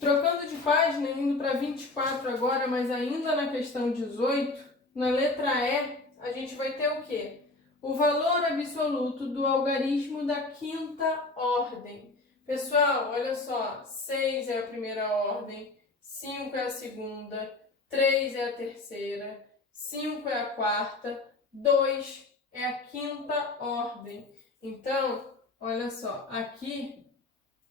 Trocando de página, indo para 24 agora, mas ainda na questão 18, na letra E, a gente vai ter o quê? O valor absoluto do algarismo da quinta ordem. Pessoal, olha só, 6 é a primeira ordem, 5 é a segunda, 3 é a terceira, 5 é a quarta, 2 é a quinta ordem. Então, olha só, aqui,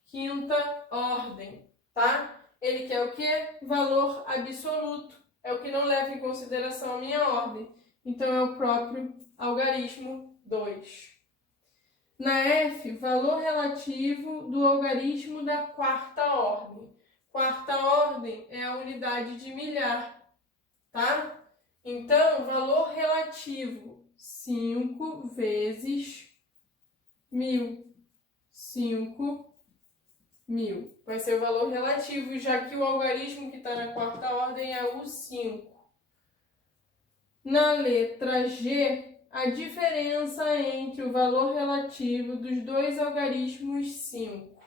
quinta ordem, tá? Ele quer o quê? Valor absoluto. É o que não leva em consideração a minha ordem. Então, é o próprio algarismo 2. Na F, valor relativo do algarismo da quarta ordem. Quarta ordem é a unidade de milhar, tá? Então, valor relativo, 5 vezes 1000. 5.000. Vai ser o valor relativo, já que o algarismo que está na quarta ordem é o 5. Na letra G, a diferença entre o valor relativo dos dois algarismos 5,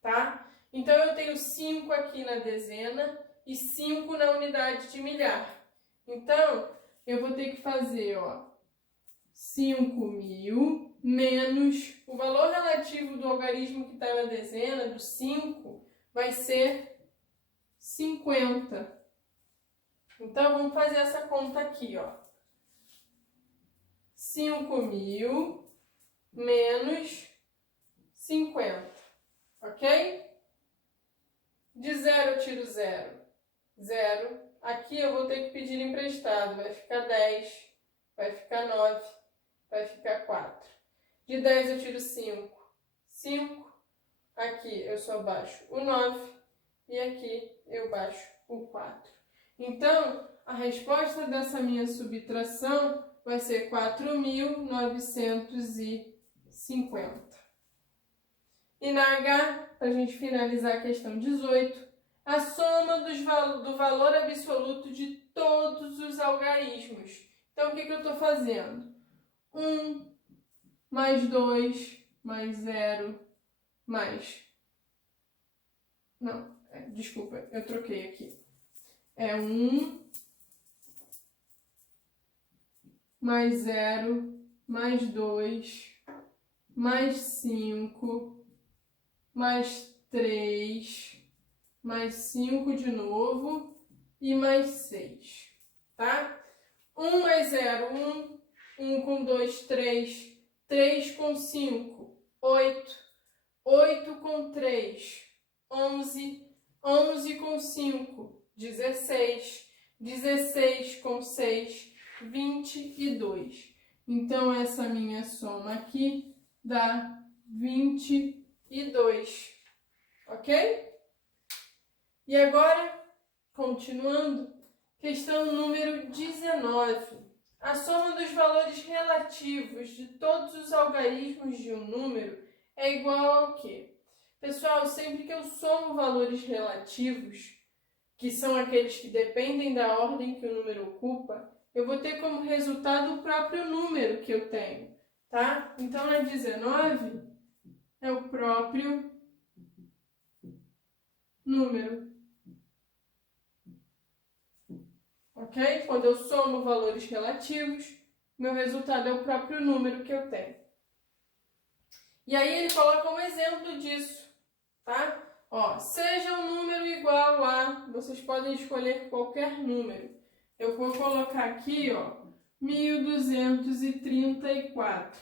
tá? Então, eu tenho 5 aqui na dezena e 5 na unidade de milhar. Então, eu vou ter que fazer, ó, 5.000 menos o valor relativo do algarismo que está na dezena, do 5, vai ser 50. Então, vamos fazer essa conta aqui, ó. 5.000 menos 50, ok? De 0 eu tiro 0. 0. Aqui eu vou ter que pedir emprestado. Vai ficar 10, vai ficar 9, vai ficar 4. De 10 eu tiro 5. 5. Aqui eu só baixo o 9 e aqui eu baixo o 4. Então, a resposta dessa minha subtração vai ser 4.950. E na H, para a gente finalizar a questão 18, a soma do valor absoluto de todos os algarismos. Então, o que eu estou fazendo? 1 mais 2 mais 0 mais... Não, desculpa, eu troquei aqui. É 1 mais 0 mais 2 mais 5 mais 3 mais 5 de novo e mais 6, tá? 1 mais 0, 1. 1 com 2, 3. 3 com 5, 8. 8 com 3, 11. 11 com 5, 16. 16 com 6, 22. Então, essa minha soma aqui dá 22, ok? E agora, continuando, questão número 19. A soma dos valores relativos de todos os algarismos de um número é igual ao quê? Pessoal, sempre que eu somo valores relativos, que são aqueles que dependem da ordem que o número ocupa, eu vou ter como resultado o próprio número que eu tenho, tá? Então, na 19, é o próprio número. Ok? Quando eu somo valores relativos, meu resultado é o próprio número que eu tenho. E aí ele coloca um exemplo disso, tá? Ó, seja um número igual a... Vocês podem escolher qualquer número. Eu vou colocar aqui, ó, 1234,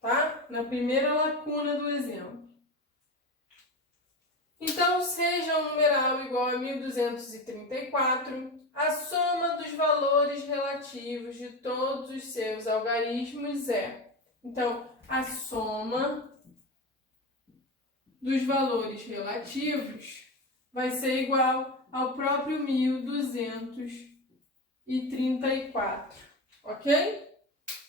tá? Na primeira lacuna do exemplo. Então, seja um numeral igual a 1234, a soma dos valores relativos de todos os seus algarismos é... Então, a soma dos valores relativos vai ser igual ao próprio 1234, ok?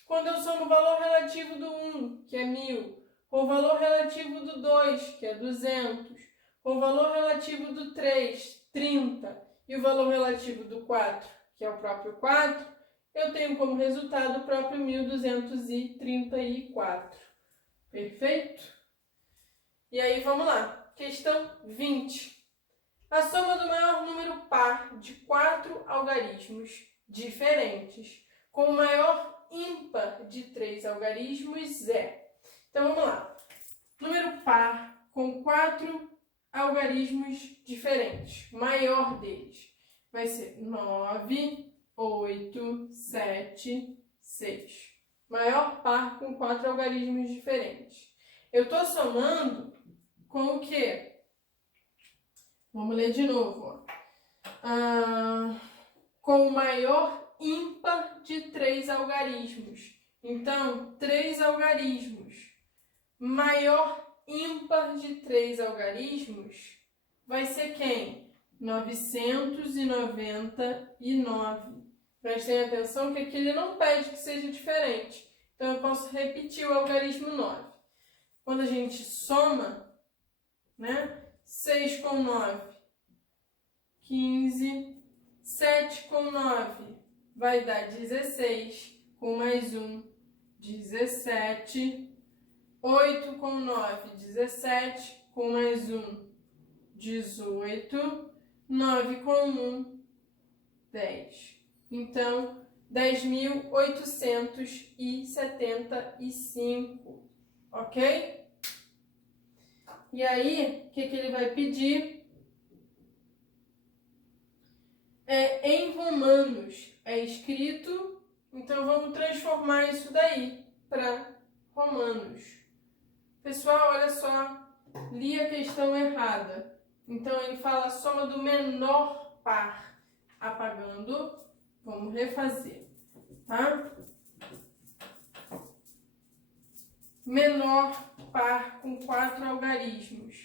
Quando eu somo o valor relativo do 1, que é 1000, com o valor relativo do 2, que é 200, com o valor relativo do 3, 30, e o valor relativo do 4, que é o próprio 4, eu tenho como resultado o próprio 1234. Perfeito? E aí, vamos lá. Questão 20. A soma do maior número par de 4 algarismos diferentes com o maior ímpar de 3 algarismos é... Então, vamos lá. Número par com 4 algarismos diferentes. O maior deles vai ser 9, 8, 7, 6. Maior par com 4 algarismos diferentes. Eu estou somando com o quê? Vamos ler de novo. Ó. Com o maior ímpar de 3 algarismos. Então, 3 algarismos. Maior ímpar de 3 algarismos vai ser quem? 999. Prestem atenção que aqui ele não pede que seja diferente. Então, eu posso repetir o algarismo 9. Quando a gente soma, né? 6 com 9, 15. 7 com 9 vai dar 16. Com mais 1, 17. 8 com 9, 17. Com mais 1, 18. 9 com 1, 10. Então, 10.875. Ok? E aí, o que ele vai pedir? é em romanos, é escrito, então vamos transformar isso daí para romanos. Pessoal, olha só, li a questão errada. Então ele fala a soma do menor par, apagando, vamos refazer, tá? Menor par com 4 algarismos.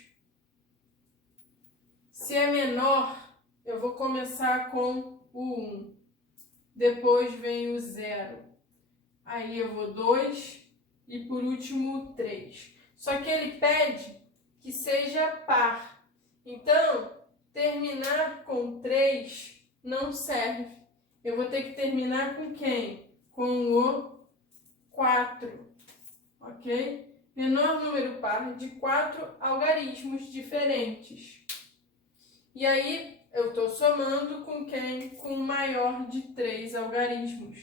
Se é menor, eu vou começar com o 1. Depois vem o 0. Aí eu vou 2 e por último o 3. Só que ele pede que seja par. Então, terminar com 3 não serve. Eu vou ter que terminar com quem? Com o 4. Ok? Menor número par de 4 algarismos diferentes. E aí, eu estou somando com quem? Com o maior de 3 algarismos.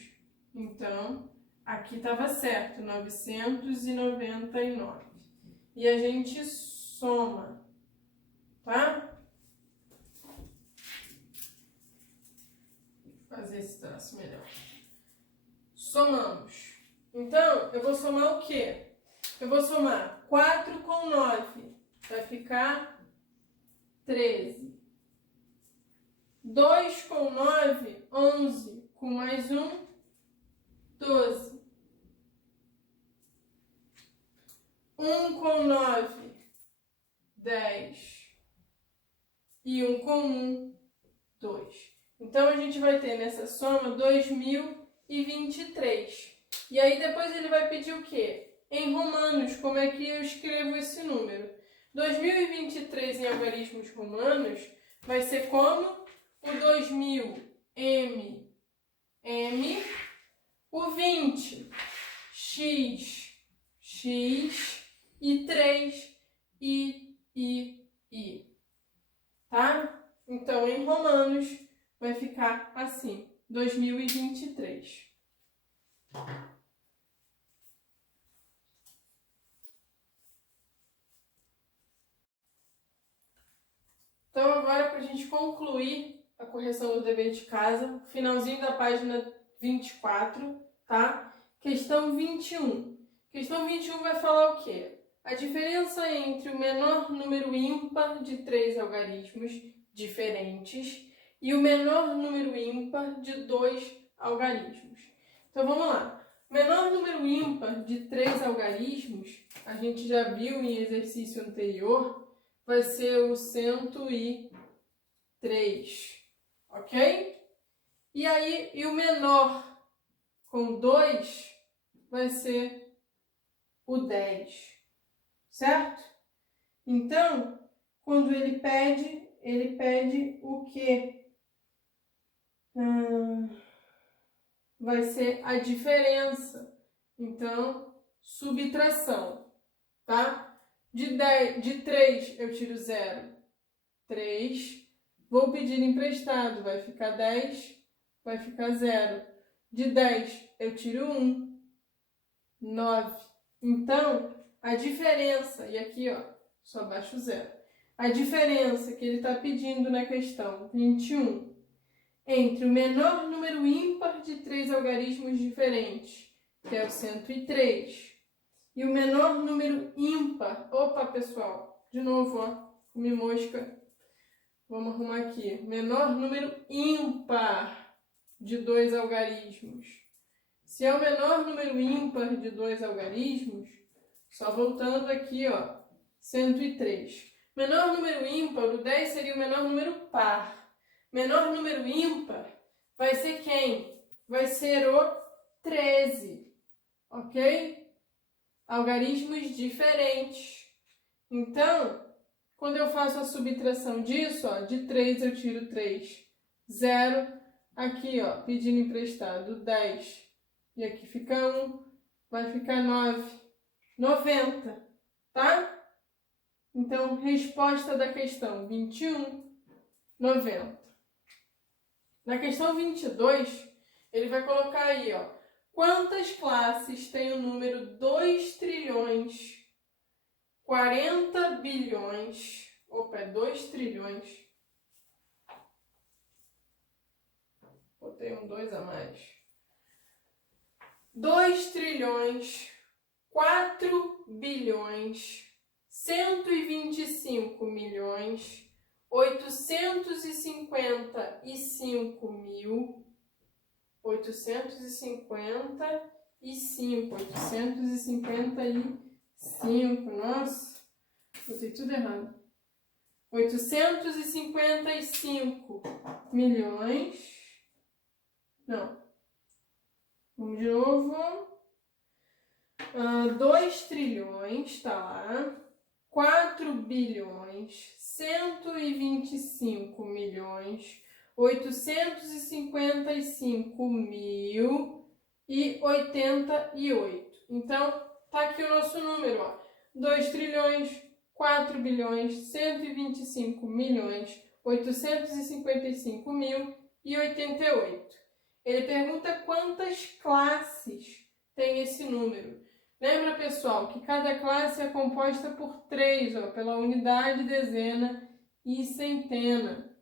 Então, aqui estava certo, 999. E a gente soma, tá? Vou fazer esse traço melhor. Somamos. Então, eu vou somar o quê? Eu vou somar 4 com 9. Vai ficar 13. 2 com 9, 11. Com mais 1, 12. 1 com 9, 10. E 1 com 1, 2. Então, a gente vai ter nessa soma 2023. E aí, depois ele vai pedir o quê? Em romanos, como é que eu escrevo esse número? 2023 em algarismos romanos vai ser como? O 2000, M, o 20, X, e 3, I. Tá? Então, em romanos, vai ficar assim, 2023. Então, agora, para a gente concluir a correção do dever de casa, finalzinho da página 24, tá? Questão 21. Questão 21 vai falar o quê? A diferença entre o menor número ímpar de 3 algarismos diferentes e o menor número ímpar de 2 algarismos. Então, vamos lá. O menor número ímpar de 3 algarismos, a gente já viu em exercício anterior, vai ser o 103, ok? E aí, e o menor com 2 vai ser o 10, certo? Então, quando ele pede o quê? Vai ser a diferença. Então, subtração, tá? De 3 eu tiro 0, 3. Vou pedir emprestado, vai ficar 10, vai ficar 0. De 10 eu tiro 1, 9. Então, a diferença, e aqui ó, só baixo 0. A diferença que ele está pedindo na questão 21 entre o menor número ímpar de 3 algarismos diferentes, que é o 103, e o menor número ímpar. Opa, pessoal, de novo, ó, comi mosca. Vamos arrumar aqui. Menor número ímpar de 2 algarismos. Se é o menor número ímpar de 2 algarismos, só voltando aqui, ó, 103. Menor número ímpar, o 10 seria o menor número par. Menor número ímpar vai ser quem? Vai ser o 13, ok? Algarismos diferentes. Então, quando eu faço a subtração disso, ó, de 3 eu tiro 3, 0. Aqui, ó, pedindo emprestado, 10. E aqui fica 1, vai ficar 9, 90, tá? Então, resposta da questão 21, 90. Na questão 22, ele vai colocar aí, ó, quantas classes tem o número 2 trilhões, 40 bilhões, 2 trilhões, botei um 2 a mais. 2 trilhões, 4 bilhões, 125 milhões, 855 mil, 855, nossa, botei tudo errado. 855 milhões, não, vamos de novo, 2 trilhões, tá lá, 4 bilhões, 125 milhões, 855 mil e 88. Então, tá aqui o nosso número, ó, 2 trilhões, 4 bilhões, 125 milhões, 855 mil e 88. Ele pergunta quantas classes tem esse número. Lembra, pessoal, que cada classe é composta por 3, ó, pela unidade, dezena e centena.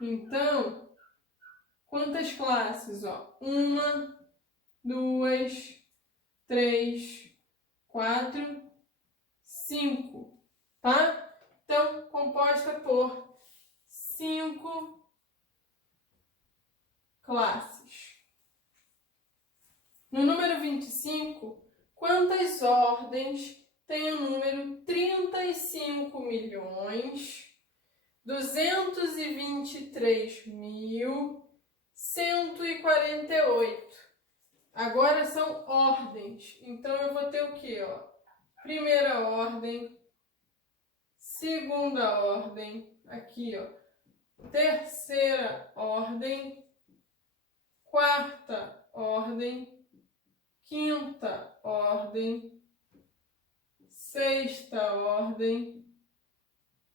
Então, quantas classes? Ó? 1, 2, 3, 4, 5. Tá? Então, composta por 5 classes. No número 25, quantas ordens tem o número 35 milhões, 223.148? Agora são ordens. Então, eu vou ter o quê? Ó? Primeira ordem, segunda ordem, aqui, ó, terceira ordem, quarta ordem, quinta ordem, sexta ordem,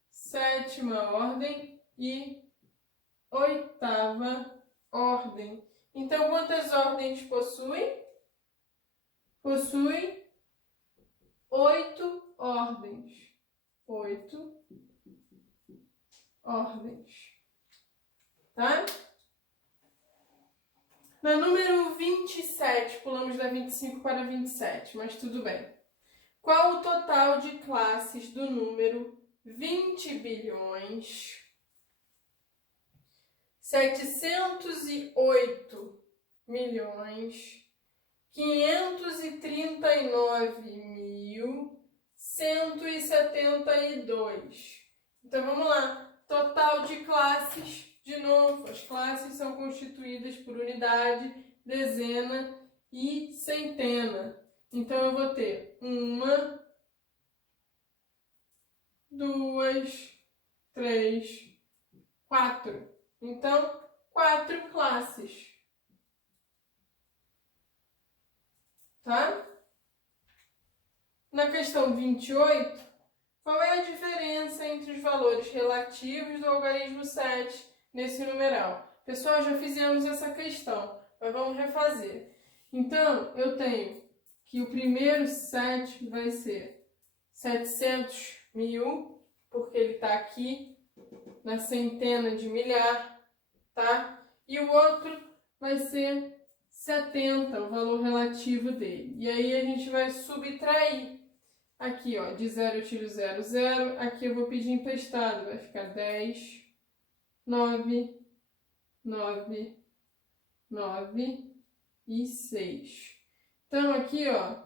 sétima ordem e oitava ordem. Então, quantas ordens possui? Possui 8 ordens. 8 ordens. Tá? Na número 27, pulamos da 25 para 27, mas tudo bem. Qual o total de classes do número 20 bilhões, 708 milhões, 539.172? Então, vamos lá. Total de classes, de novo, as classes são constituídas por unidade, dezena e centena. Então, eu vou ter 1, 2, 3, 4. Então, 4 classes. Tá? Na questão 28, qual é a diferença entre os valores relativos do algarismo 7 nesse numeral? Pessoal, já fizemos essa questão, mas vamos refazer. Então, eu tenho que o primeiro 7 vai ser 700 mil, porque ele está aqui na centena de milhar, tá? E o outro vai ser 70, o valor relativo dele. E aí a gente vai subtrair. Aqui, ó, de 0 eu tiro 0, 0. Aqui eu vou pedir emprestado, vai ficar 10, 9, 9, 9 e 6. Então, aqui, ó,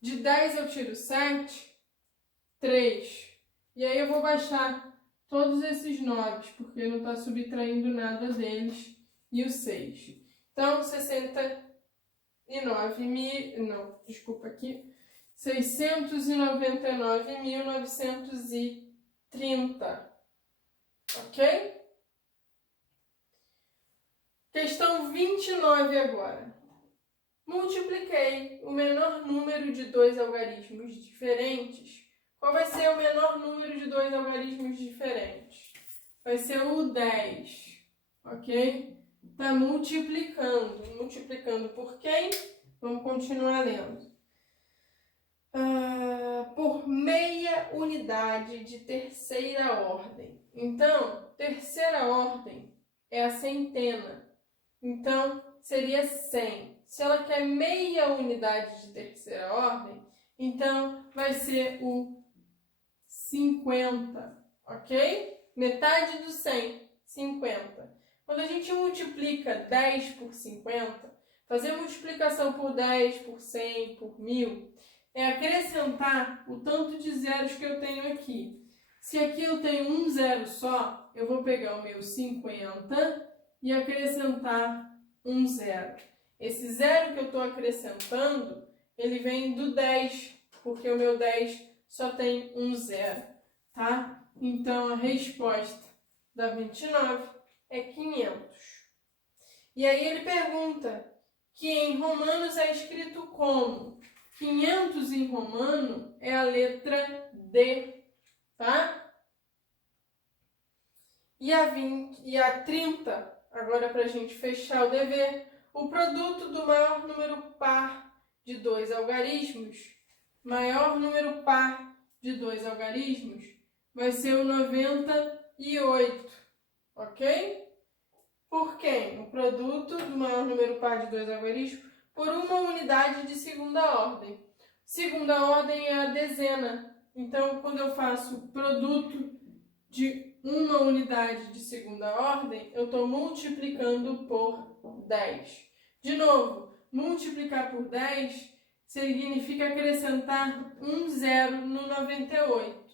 de 10 eu tiro 7, 3. E aí eu vou baixar todos esses 9, porque não está subtraindo nada deles, e o 6. Então, 699.930. Ok? Questão 29 agora. Multipliquei o menor número de 2 algarismos diferentes. Qual vai ser o menor número de 2 algarismos diferentes? Vai ser o 10. Ok? Está multiplicando. Multiplicando por quem? Vamos continuar lendo. Por meia unidade de terceira ordem. Então, terceira ordem é a centena. então seria 100. Se ela quer meia unidade de terceira ordem, então vai ser o 50, ok? Metade do 100, 50. Quando a gente multiplica 10 por 50, fazer multiplicação por 10, por 100, por 1000, é acrescentar o tanto de zeros que eu tenho aqui. Se aqui eu tenho um zero só, eu vou pegar o meu 50 e acrescentar um zero. Esse zero que eu estou acrescentando, ele vem do 10, porque o meu 10 só tem um zero, tá? Então, a resposta da 29 é 500. E aí ele pergunta que em romanos é escrito como? 500 em romano é a letra D, tá? E a 30, agora para a gente fechar o dever, o produto do maior número par de dois algarismos, vai ser o 98, ok? Por quem? O produto do maior número par de dois algarismos por uma unidade de segunda ordem. Segunda ordem é a dezena. Então, quando eu faço produto de uma unidade de segunda ordem, eu estou multiplicando por 10. De novo, multiplicar por 10 significa acrescentar um zero no 98.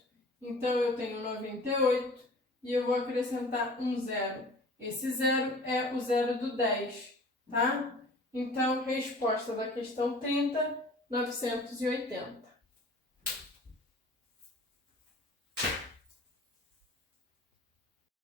Então, eu tenho 98 e eu vou acrescentar um zero. Esse zero é o zero do 10, tá? Então, resposta da questão 30, 980.